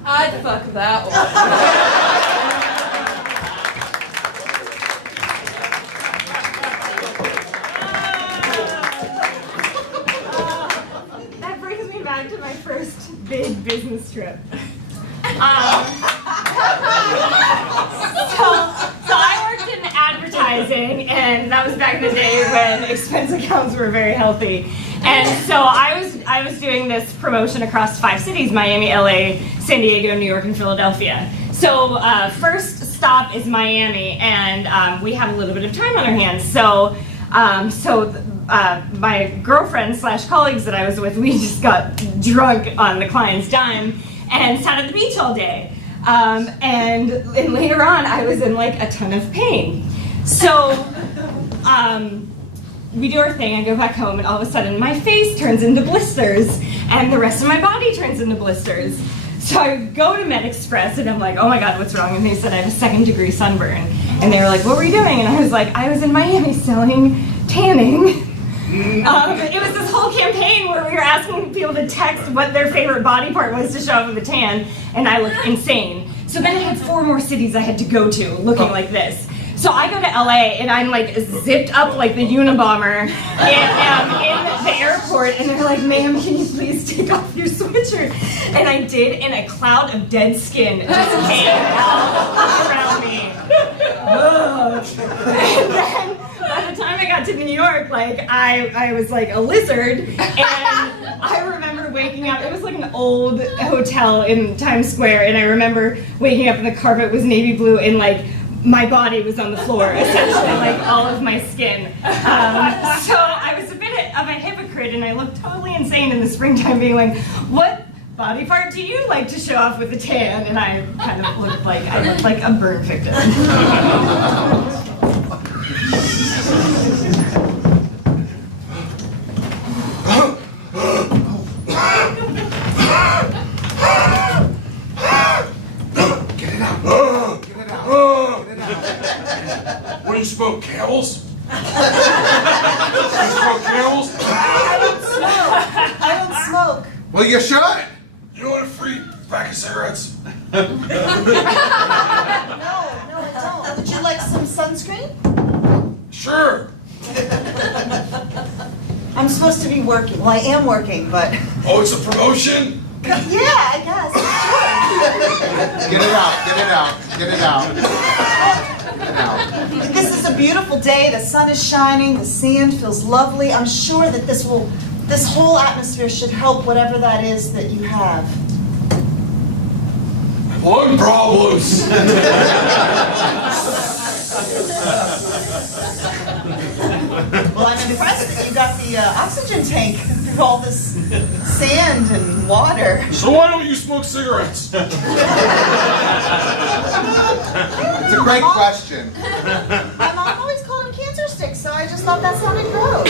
I'd fuck that one. That brings me back to my first big business trip. So I worked in advertising, and that was back in the day when expense accounts were very healthy. And so I was doing this promotion across 5 cities: Miami, LA, San Diego, New York, and Philadelphia. So first stop is Miami, and we have a little bit of time on our hands. So my girlfriend / colleagues that I was with, we just got drunk on the client's dime and sat at the beach all day. And later on, I was in like a ton of pain. So we do our thing, I go back home, and all of a sudden my face turns into blisters, and the rest of my body turns into blisters. So I go to MedExpress, and I'm like, oh my God, what's wrong? And they said I have a 2nd-degree sunburn. And they were like, what were you doing? And I was like, I was in Miami selling tanning. It was this whole campaign where we were asking people to text what their favorite body part was to show up with a tan, and I looked insane. So then I had 4 more cities I had to go to looking like this. So I go to LA, and I'm like zipped up like the Unabomber, and I'm in the airport, and they're like, ma'am, can you please take off your sweatshirt? And I did, and a cloud of dead skin just came all around me. And then by the time I got to New York, like I was like a lizard, and I remember waking up. It was like an old hotel in Times Square, and I remember waking up and the carpet was navy blue, and like my body was on the floor, essentially, like all of my skin. So I was a bit of a hypocrite, and I looked totally insane in the springtime, being like, "What body part do you like to show off with a tan?" And I kind of looked like a burn victim. What do you smoke, Camels? You smoke Camels? I don't smoke. Well, you should. You want a free pack of cigarettes? No, I don't. Would you like some sunscreen? Sure. I'm supposed to be working. Well, I am working, but... Oh, it's a promotion? Yeah, I guess. Sure. Get it out, get it out, get it out. Get it out. This is a beautiful day. The sun is shining. The sand feels lovely. I'm sure that this whole atmosphere should help whatever that is that you have. Lung problems. Well, I'm impressed that you got the oxygen tank through all this sand and water. So why don't you smoke cigarettes? It's a great question. My mom always called them cancer sticks, so I just thought that sounded gross.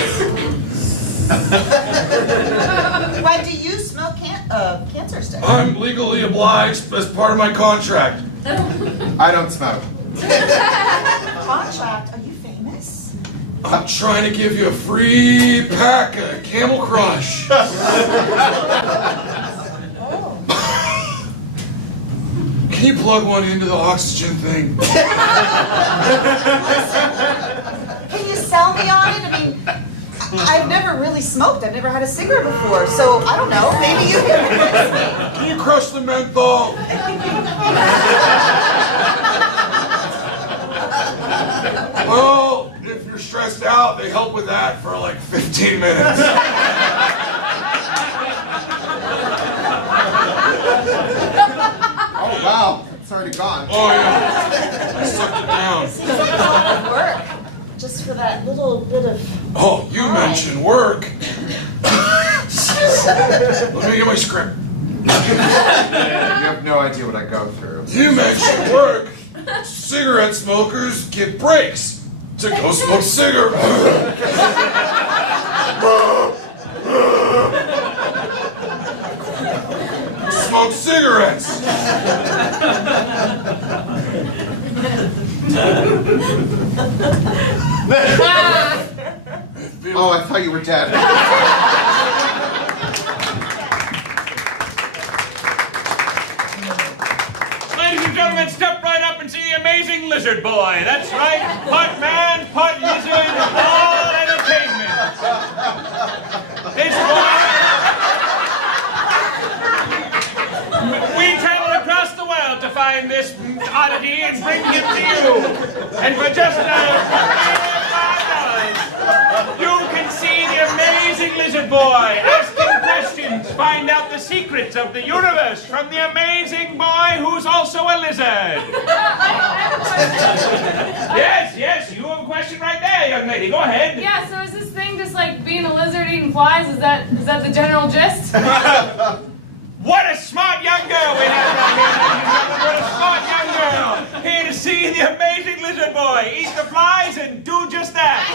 Why do you smoke cancer sticks? I'm legally obliged as part of my contract. I don't smoke. Contract? Are you famous? I'm trying to give you a free pack of Camel Crush. Can you plug one into the oxygen thing? Can you sell me on it? I mean, I've never really smoked. I've never had a cigarette before, so I don't know. Maybe you can convince me. Can you crush the menthol? Well, if you're stressed out, they help with that for like 15 minutes. Oh, wow. It's already gone. Oh, yeah. I sucked it down. Seems like a lot of work just for that little bit of... Oh, you mentioned work. Let me get my script. You have no idea what I go through. You mentioned work. Cigarette smokers get breaks to go smoke cigarettes. Smoke cigarettes. Oh, I thought you were dead. Ladies and gentlemen, step right up and see the amazing lizard boy. That's right, part man, part lizard, all entertainment. This boy, we traveled across the world to find this oddity and bring him to you. And for just $5, you can see the amazing lizard boy, ask him questions, find out the secrets of the universe from the amazing boy who's also a lizard. I have a question. Yes, you have a question right there, young lady. Go ahead. Yeah, so is this thing just like being a lizard eating flies? Is that the general gist? What a smart young girl we have right here, ladies and gentlemen. What a smart young girl. Here to see the amazing lizard boy eat the flies and do just that.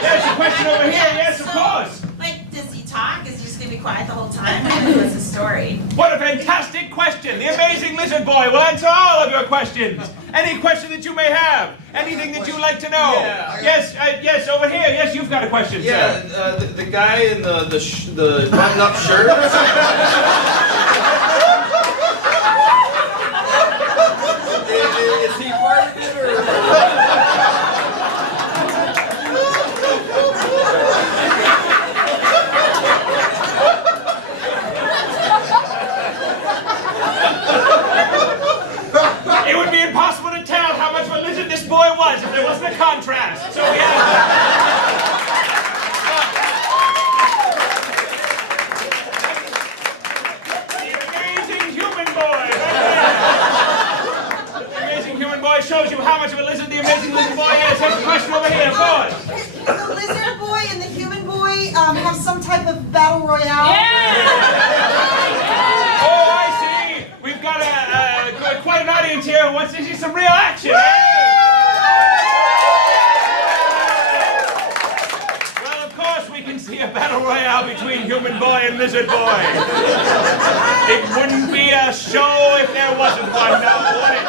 There's a question over here. Yes, of course. Like, does he talk? Is he just going to be quiet the whole time? What's the story? What a fantastic question. The amazing lizard boy will answer all of your questions. Any question that you may have. Anything that you'd like to know. Yeah. Yes, over here. Yes, you've got a question, Yeah, sir. the guy in the button-up shirt. Is he part of it, or? It would be impossible to tell how much of a lizard this boy was if there wasn't a contrast. So we have... the amazing lizard boy? Yes, there's a question over here, boys. The lizard boy and the human boy have some type of battle royale. Oh, I see. We've got quite an audience here who wants to see some real action. Well, of course we can see a battle royale between human boy and lizard boy. It wouldn't be a show if there wasn't one, now would it?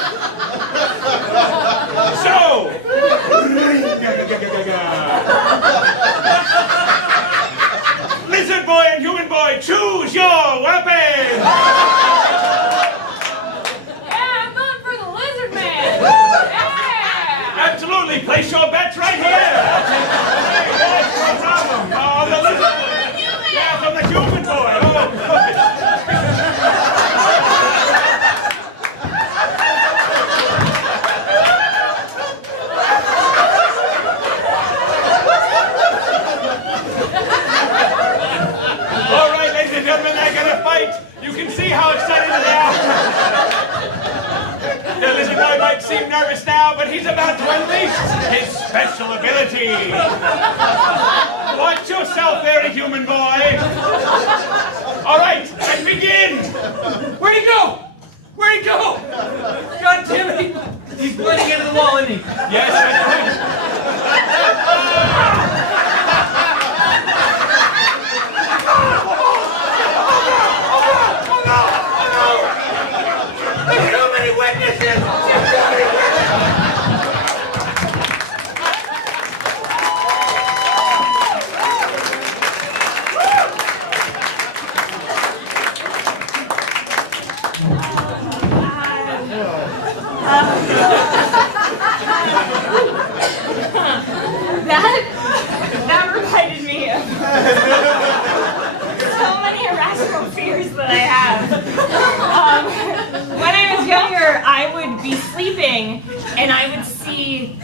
So, lizard boy and human boy, choose your weapon! I'm going for the lizard man. Absolutely, place your bets right here! That's no problem. Oh, the lizard boy. Yeah, from the human boy. Oh, all right, ladies and gentlemen, they're gonna fight. You can see how excited they are. The lizard boy might seem nervous now, but he's about to unleash his special ability. Watch yourself there, human boy. All right, let's begin. Where'd he go? Where'd he go? God damn it! He's blending into the wall, isn't he? Yes, that's right. There's too many witnesses! There's too many That reminded me of so many irrational fears that I have. When I was younger, I would be sleeping and I would see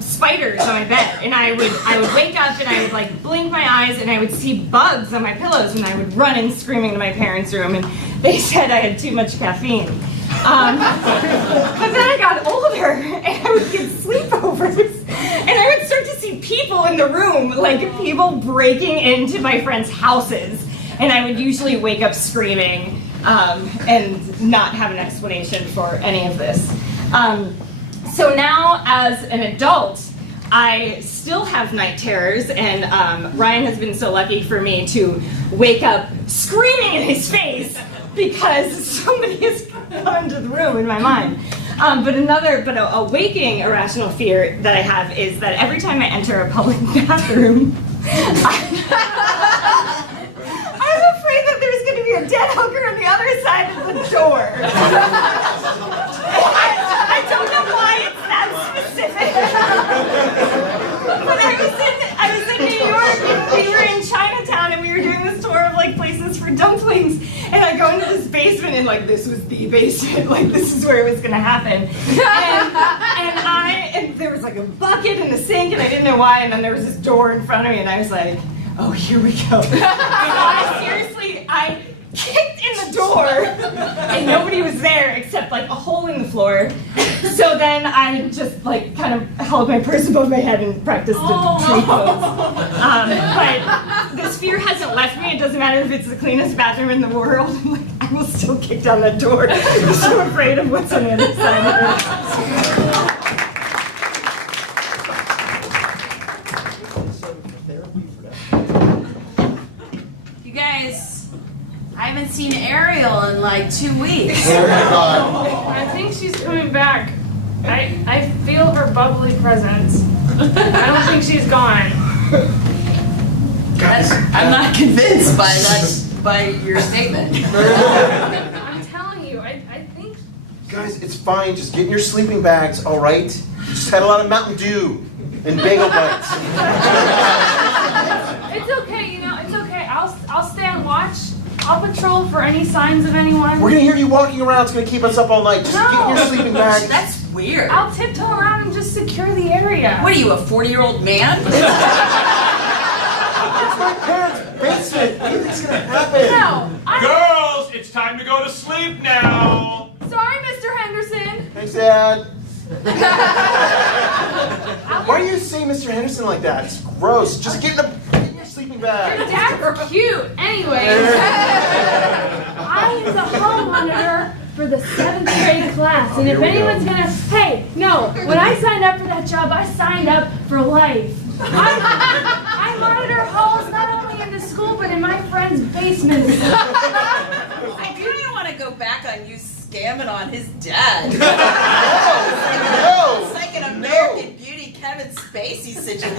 spiders on my bed, and I would wake up and I would like blink my eyes and I would see bugs on my pillows, and I would run in screaming to my parents' room, and they said I had too much caffeine. But then I got older and I would get sleepovers and I would start to see people in the room, like people breaking into my friends' houses, and I would usually wake up screaming and not have an explanation for any of this. So now as an adult, I still have night terrors, and Ryan has been so lucky for me to wake up screaming in his face because somebody has come into the room in my mind. But a waking irrational fear that I have is that every time I enter a public bathroom, I'm afraid that there's going to be a dead hooker on the other side of the door. I don't know why it's that specific. But I was in New York, and we were in Chinatown, and we were doing this tour of like places for dumplings, and I go into this basement, and like this was the basement, like this is where it was gonna happen. And there was like a bucket and a sink, and I didn't know why, and then there was this door in front of me, and I was like, oh, here we go. I kicked in the door, and nobody was there except like a hole in the floor. So then I just like kind of held my purse above my head and practiced the tree pose. But this fear hasn't left me. It doesn't matter if it's the cleanest bathroom in the world. Like, I will still kick down that door. I'm so afraid of what's on the other side of it. You guys, I haven't seen Ariel in like 2 weeks. I think she's coming back. I feel her bubbly presence. I don't think she's gone. I'm not convinced by your statement. I'm telling you, I think. Guys, it's fine. Just get in your sleeping bags, all right? You just had a lot of Mountain Dew and bagel bites. It's okay, you know, it's okay. I'll stay on watch. I'll patrol for any signs of anyone. We're gonna hear you walking around. It's gonna keep us up all night. Just get in your sleeping bag. That's weird. I'll tiptoe around and just secure the area. What are you, a 40-year-old man? It's my parents' basement. What do you think's gonna happen? No. Girls, it's time to go to sleep now. Sorry, Mr. Henderson. Thanks, Dad. do you say Mr. Henderson like that? It's gross. Just get in your sleeping bag. Your dad's cute. Anyways, I am the hall monitor for the 7th grade class, and if anyone's gonna, hey, no, when I signed up for that job, I signed up for life. I monitor halls not only in the school, but in my friends' basements. I kind of want to go back on you scamming on his dad. No. It's like an American Beauty Kevin Spacey situation.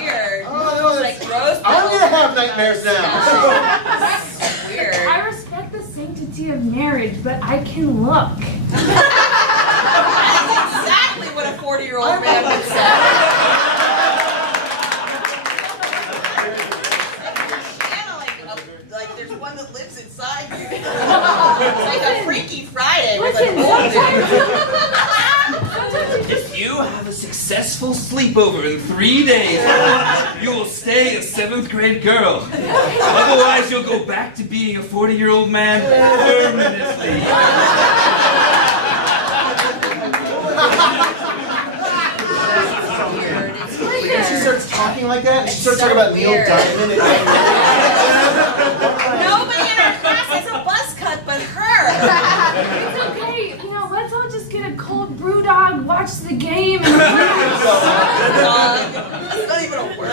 Weird. Oh, no, It's like rose. I'm gonna have nightmares now. That's weird. I respect the sanctity of marriage, but I can look. That's exactly what a 40-year-old man would say. Like there's one that lives inside you. It's like a Freaky Friday with an old If you have a successful sleepover in 3 days, you will stay a 7th grade girl. Otherwise, you'll go back to being a 40-year-old man permanently. She starts talking like that. She starts talking about Neil Diamond. Nobody in our class has a buzz cut but her. It's okay, let's all just get a cold brew dog, watch the game, and relax. That's not even a word.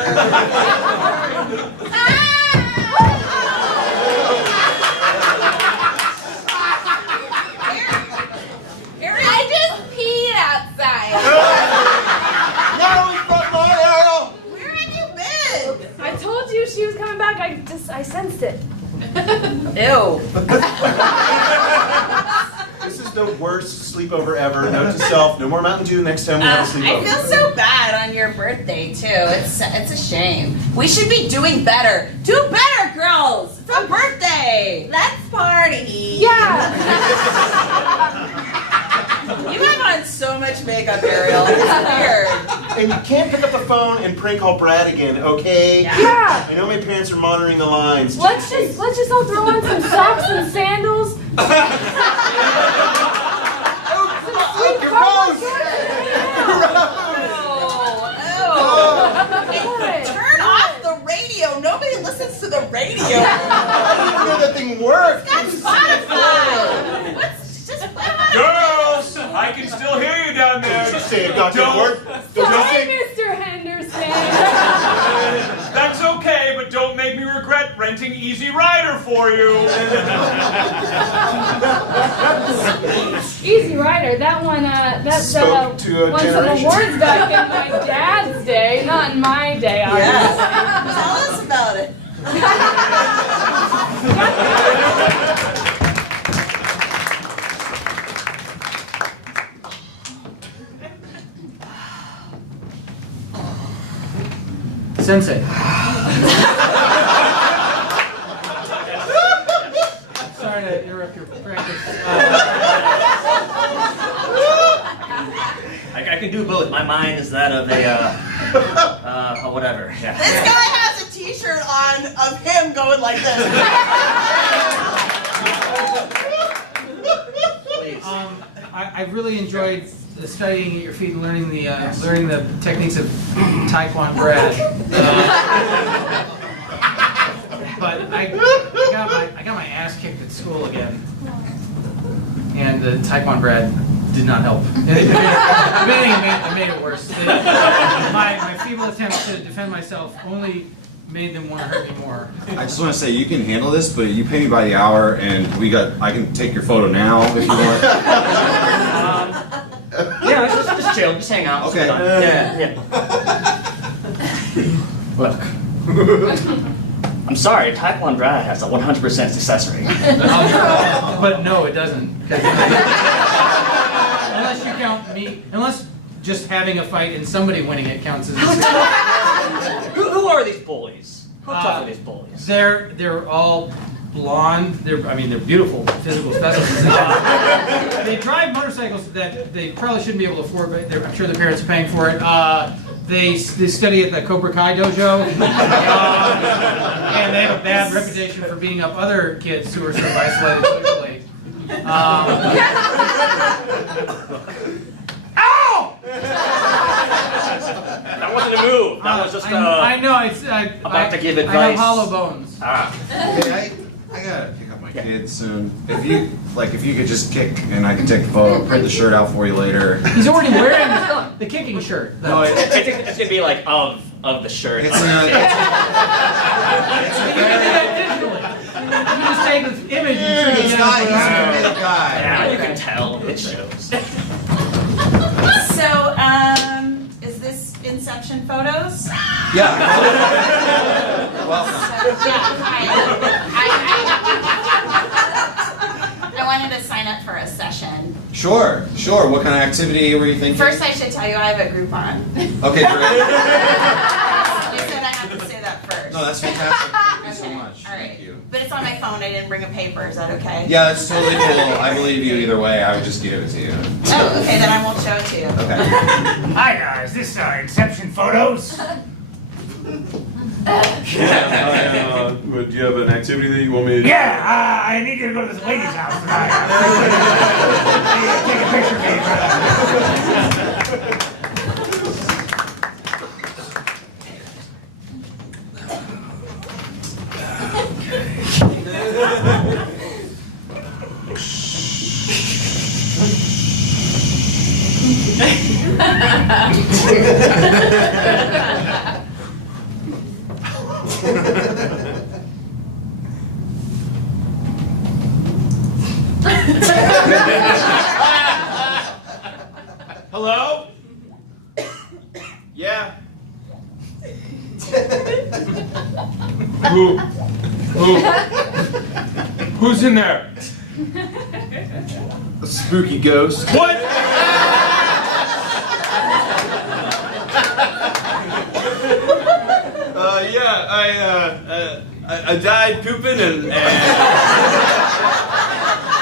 I just peed outside. Ariel! Where have you been? I told you she was coming back. I sensed it. Ew. This is the worst sleepover ever. Note to self, no more Mountain Dew next time we have a I sleepover. feel so bad on your birthday too. It's a shame. We should be doing better. Do better, girls. It's a birthday. Let's party. Yeah. You have on so much makeup, Ariel. It's weird. And you can't pick up the phone and prank call Brad again, okay? Yeah. I know my parents are monitoring the lines. Let's just all throw on some socks and sandals. Turn off the radio. Nobody listens to the radio. I didn't know that thing worked. That's Spotify. Just play on. Girls, I can still hear you down there. Just say it, Dr. Ward. Sorry, Mr. Henderson. That's okay, but don't make me regret renting Easy Rider for you. Easy Rider, that one, Spoke to a won some generation. awards back in my dad's day, not in my day, obviously. Tell us about it. Sensei. Sorry to interrupt your practice. I can do both. My mind is that of a whatever. Yeah. This guy has a t-shirt on of him going like this. I really enjoyed studying at your feet and learning the techniques of Taekwondo Brad. But I got my ass kicked at school again, and the Taekwondo Brad did not help. If anything, it made it worse. My feeble attempts to defend myself only made them want to hurt me more. I just want to say you can handle this, but you pay me by the hour, and I can take your photo now if you want. Yeah, just chill, just hang out. Okay. Yeah. Look. I'm sorry, Taekwondo Brad has a 100% success rate. But no, it doesn't. Unless you count me, unless just having a fight and somebody winning it counts as a success. Who are these bullies? How tough are these bullies? They're all blonde. They're beautiful physical specimens. They drive motorcycles that they probably shouldn't be able to afford, but I'm sure the parents are paying for it. They study at the Cobra Kai dojo, and they have a bad reputation for beating up other kids who are sort of isolated socially. Ow! I was just I know it's about to give I advice. have hollow bones. Hey, I gotta pick up my kids soon. If you could just kick and I can take the photo, print the shirt out for you later. He's already wearing the kicking shirt. No, it's gonna be like of the shirt. It's You can do that digitally. You just take this image and shrink it down. Yeah, you can tell. It shows. So, is this Inception photos? Yeah. Well, I wanted to sign up for a session. sure. What kind of activity were you thinking? First, I should tell you I have a Groupon. Okay, great. You said I have to say that first. No, that's fantastic. Thank you so much. All right. Thank you. But it's on my phone. I didn't bring a paper. Is that okay? Yeah, that's totally cool. I believe you either way. I would just give it to you. Oh, okay. Then I won't show it to you. Okay. Hi, is this Inception Photos? Yeah, do you have an activity that you want me to do? Yeah, I need you to go to this lady's house tonight. Take a picture of me. Hello? Yeah. Who's in there? A spooky ghost. What? I died pooping and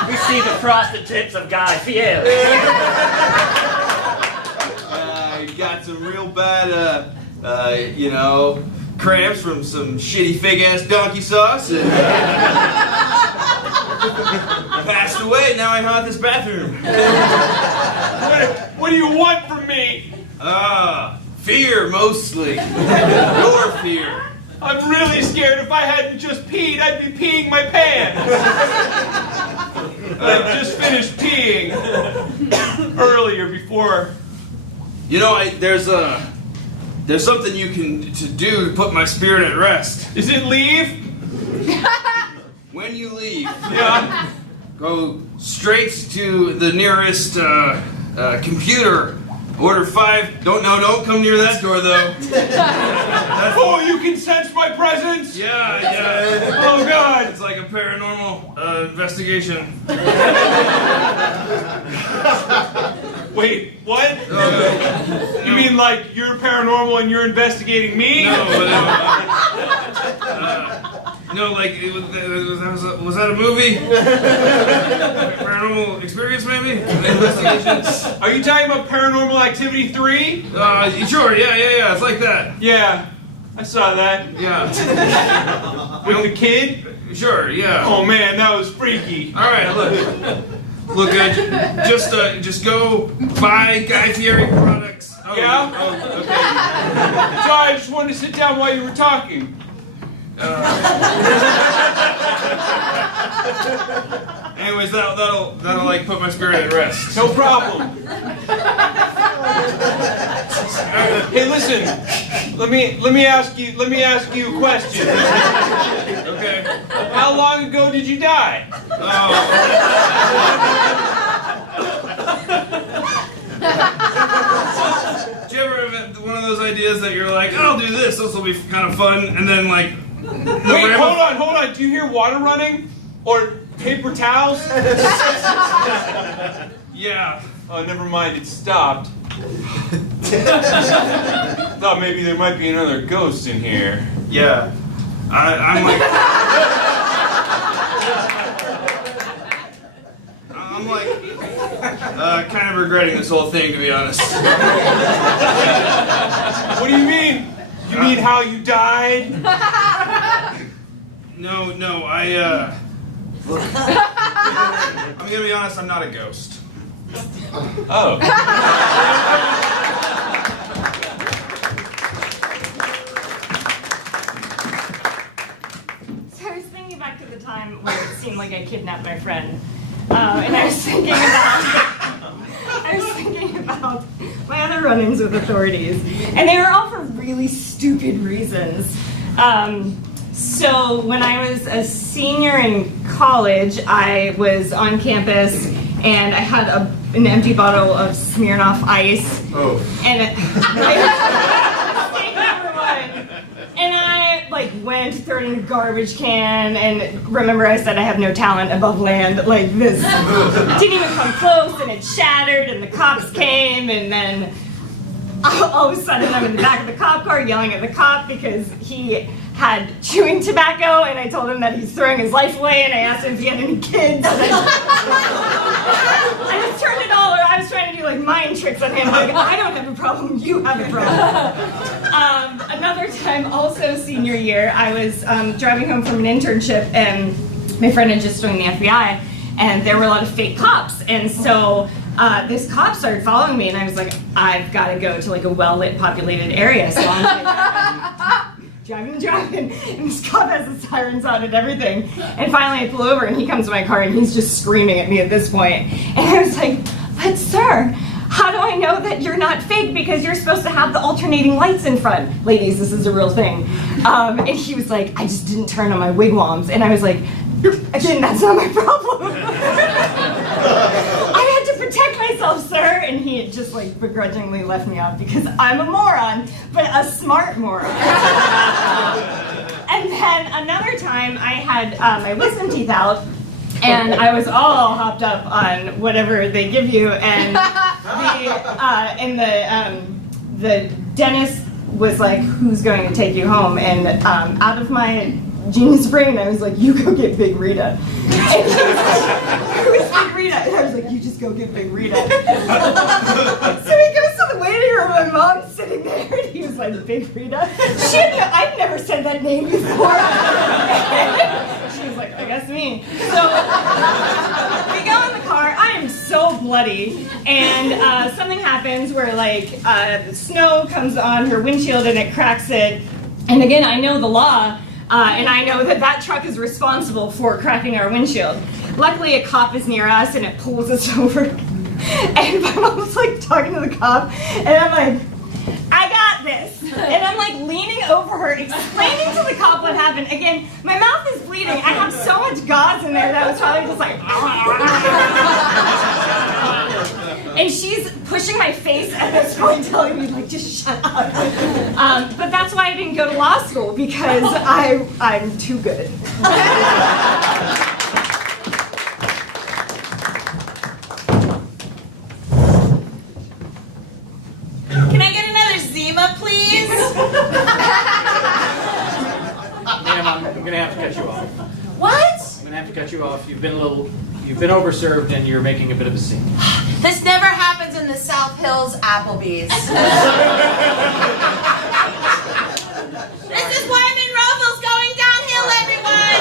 We see the frosted tips of Guy Fieri. I got some real bad, cramps from some shitty fake-ass donkey sauce and passed away. Now I haunt this bathroom. What do you want from me? Fear, mostly. Your fear. I'm really scared. If I hadn't just peed, I'd be peeing my pants. I just finished peeing earlier before. There's something you can do to put my spirit at rest. Is it leave? When you leave, yeah, go straight to the nearest computer. Order 5. Don't come near that door though. Oh, you can sense my presence? Yeah. Oh God. It's like a paranormal investigation. Wait, what? You mean like you're paranormal and you're investigating me? No, like was that a movie? Paranormal Experience, maybe? Investigations. Are you talking about Paranormal Activity 3? Sure. Yeah. It's like that. Yeah, I saw that. Yeah. With the kid? Sure. Yeah. Oh man, that was freaky. All right, look, just go buy Guy Fieri products. Oh, yeah. Oh, okay. Sorry, I just wanted to sit down while you were talking. Anyways, that'll like put my spirit at rest. No problem. Hey, listen. Let me ask you a question. Okay. How long ago did you die? Do you ever have one of those ideas that you're like, I'll do this will be kind of fun, and then like... Wait, hold on. Do you hear water running? Or paper towels? Yeah. Oh, never mind, it stopped. Thought maybe there might be another ghost in here. Yeah. I'm kind of regretting this whole thing, to be honest. What do you mean? You mean how you died? No, I'm gonna be honest, I'm not a ghost. Oh. my friend. And I was thinking about my other run-ins with authorities, and they were all for really stupid reasons. So when I was a senior in college, I was on campus, and I had an empty bottle of Smirnoff Ice, and and I went to throw it in a garbage can, and remember I said I have no talent above land, like this didn't even come close, and it shattered, and the cops came, and then all of a sudden I'm in the back of the cop car yelling at the cop because he had chewing tobacco, and I told him that he's throwing his life away, and I asked him if he had any kids. I just turned it all around. I was trying to do mind tricks on him, like, I don't have a problem, you have a problem. Another time, also senior year, I was driving home from an internship, and my friend had just joined the FBI, and there were a lot of fake cops, and so this cop started following me, and I was like, I've got to go to a well-lit, populated area, so I'm driving, and this cop has the sirens on and everything, and finally I pull over, and he comes to my car, and he's just screaming at me at this point, and I was like, but sir, how do I know that you're not fake, because you're supposed to have the alternating lights in front? Ladies, this is a real thing. And he was like, I just didn't turn on my wigwams, and I was like, again, that's not my problem. I had to protect myself, sir, and he had just begrudgingly left me out because I'm a moron, but a smart moron. And then another time I had my wisdom teeth out, and I was all hopped up on whatever they give you, and the dentist was like, who's going to take you home? And out of my genius brain, I was like, you go get Big Rita. And he was like, who is Big Rita? And I was like, you just go get Big Rita. So he goes to the waiting room, and my mom's sitting there, and he was like, Big Rita? I'd never said that name before. She was like, I guess me. So we go in the car, I am so bloody, and something happens where the snow comes on her windshield and it cracks it. And again, I know the law, and I know that truck is responsible for cracking our windshield. Luckily, a cop is near us, and it pulls us over. And my mom's talking to the cop, and I'm like, I got this. And I'm leaning over her, explaining to the cop what happened. Again, my mouth is bleeding. I have so much gauze in there that I was probably just and she's pushing my face at this point, telling me just shut up. But that's why I didn't go to law school, because I'm too good. Can I get another Zima, please? Ma'am, I'm gonna have to cut you off. What? I'm gonna have to cut you off. You've been overserved, and you're making a bit of a scene. This never happens in the South Hills Applebee's. This is why Monroeville's going downhill, everyone!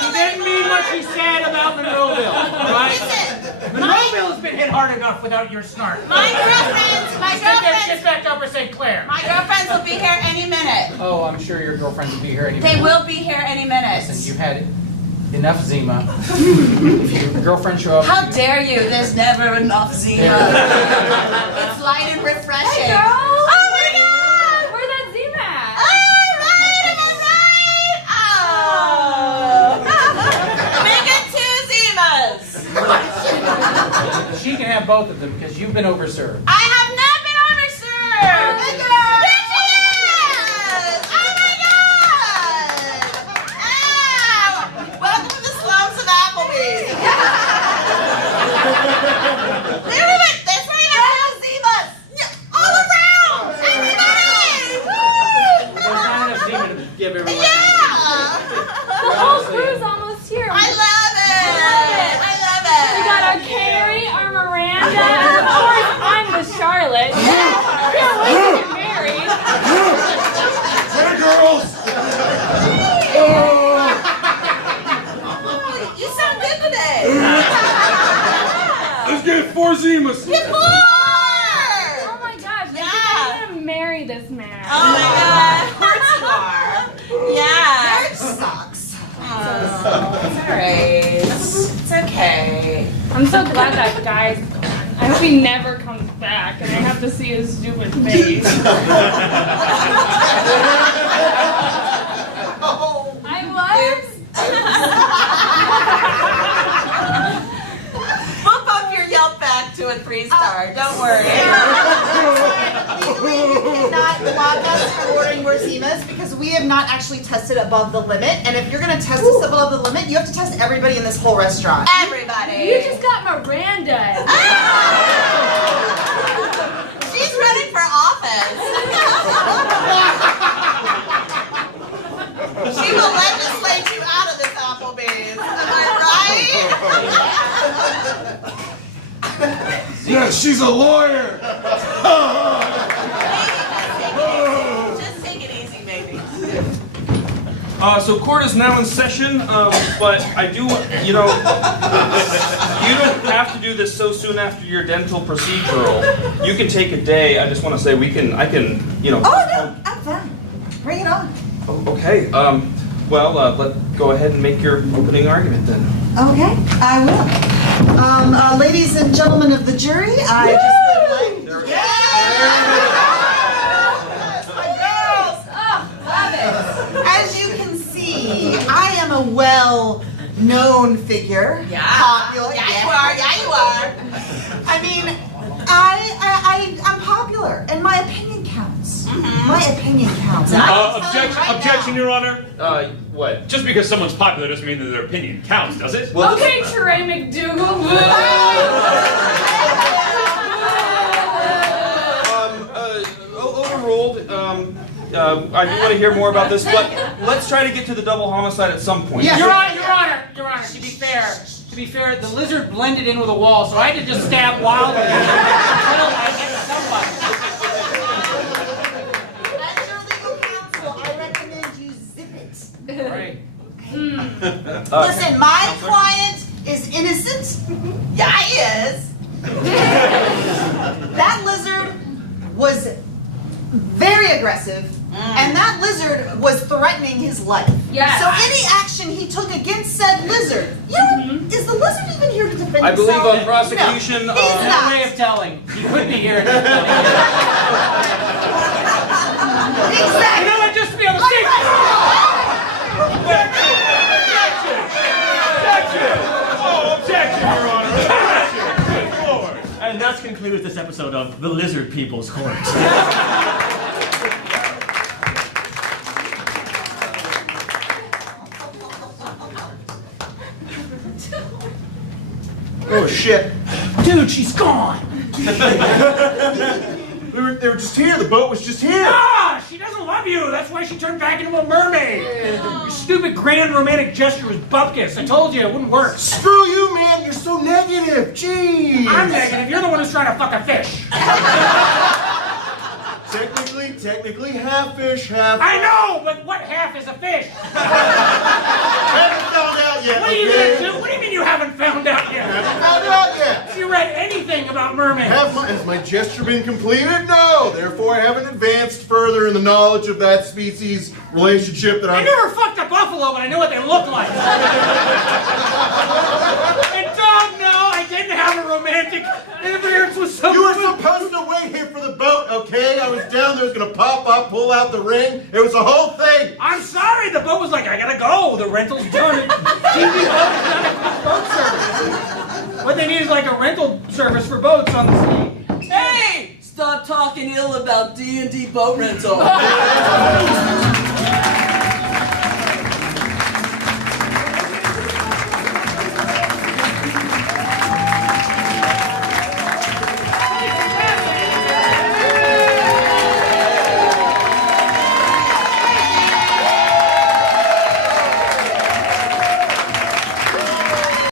You didn't mean what you said about Monroeville, all right? Monroeville has been hit hard enough without your snark. My girlfriends, Get back up or St. Clair. my girlfriends will be here any minute. Oh, I'm sure your girlfriends will be here any minute. They will be here any minute. Listen, you've had enough Zima. If your girlfriend show up... How dare you? There's never enough Zima. It's light and refreshing. Hey, girl. Oh my God! Where's that Zima at? Make it 2 Zimas! She can have both of them because you've been overserved. I have not been overserved! Bitches! Oh my God! Ow! Welcome to the slums of Applebee's. There's right now Zimas! All around! Everybody! There's not enough Zima to give everyone. Yeah! The whole crew's almost here. I love it! I love it! We got our Carrie, our Miranda, and of course I'm the Charlotte. Can't wait to get married. Hey, girls! You sound good today! Let's get 4 Zimas! Get 4! Oh my gosh, Yeah. I'm gonna marry this man. Oh my God! Of course you are. Yeah. Marriage sucks. It's alright. It's okay. I'm so glad that guy's gone. I hope he never comes back and I have to see his stupid face. I was. Bump up your Yelp back to a 3-star. Don't worry. You cannot block us from ordering more Zimas because we have not actually tested above the limit. And if you're going to test us above the limit, you have to test everybody in this whole restaurant. Everybody. You just got Miranda. She's running for office. She will legislate you out of this Applebee's. Am I right? Yeah, she's a lawyer. Just take it easy, baby. So court is now in session, but I do, you know, you don't have to do this so soon after your dental procedural. You can take a day. I just want to say I can, you know. Oh, no, I'm fine. Bring it on. Oh, okay. Let's go ahead and make your opening argument then. Okay, I will. Ladies and gentlemen of the jury, I just would like... My girls! Oh, love it. As you can see, I am a well-known figure. Yeah. Popular. Yeah, you are. Yeah, you are. I mean, I'm popular, and my opinion counts. My opinion counts. And I'm telling you right Objection, now- Your Honor. What? Just because someone's popular doesn't mean that their opinion counts, does it? Okay, Trey McDougal. Overruled. I do want to hear more about this, but let's try to get to the double homicide at some point. Your Honor, to be fair, the lizard blended in with the wall, so I had to just stab wildly until I get to somebody. As your legal counsel, I recommend you zip it. Right. Listen, my client is innocent. Yeah, he is. That lizard was very aggressive, and that lizard was threatening his life. Yes. So any action he took against said lizard, you know what? Is the lizard even here to defend I himself? believe on prosecution. No, he's No not. way of telling. He could be here. Exactly. You know what? Just to be on the safe Objection, Your Honor. Objection. Good Lord. And thus concludes this episode of The Lizard People's Court. Oh shit. Dude, she's gone. They were just here. The boat was just here. Ah, she doesn't love you. That's why she turned back into a mermaid. Your stupid grand romantic gesture was bupkis. I told you it wouldn't work. Screw you, man. You're so negative. Jeez. I'm negative. You're the one who's trying to fuck a fish. Technically, half fish, half. I know, but what half is a fish? Haven't found out yet. What are you okay? gonna do? What do you mean you haven't found out yet? Haven't found out yet. Have you read anything about mermaids? Has my gesture been completed? No. Therefore, I haven't advanced further in the knowledge of that species relationship that I I'm. never fucked a buffalo, but I knew what they looked like. And don't know I didn't have a romantic interference with someone. You were supposed to wait here for the boat, okay? I was down there, was gonna pop up, pull out the ring. It was a whole thing. I'm sorry, the boat was like, I gotta go. The rental's done. TV boat is not a boat service. What they need is like a rental service for boats on the sea. Hey! Stop talking ill about D&D boat rental.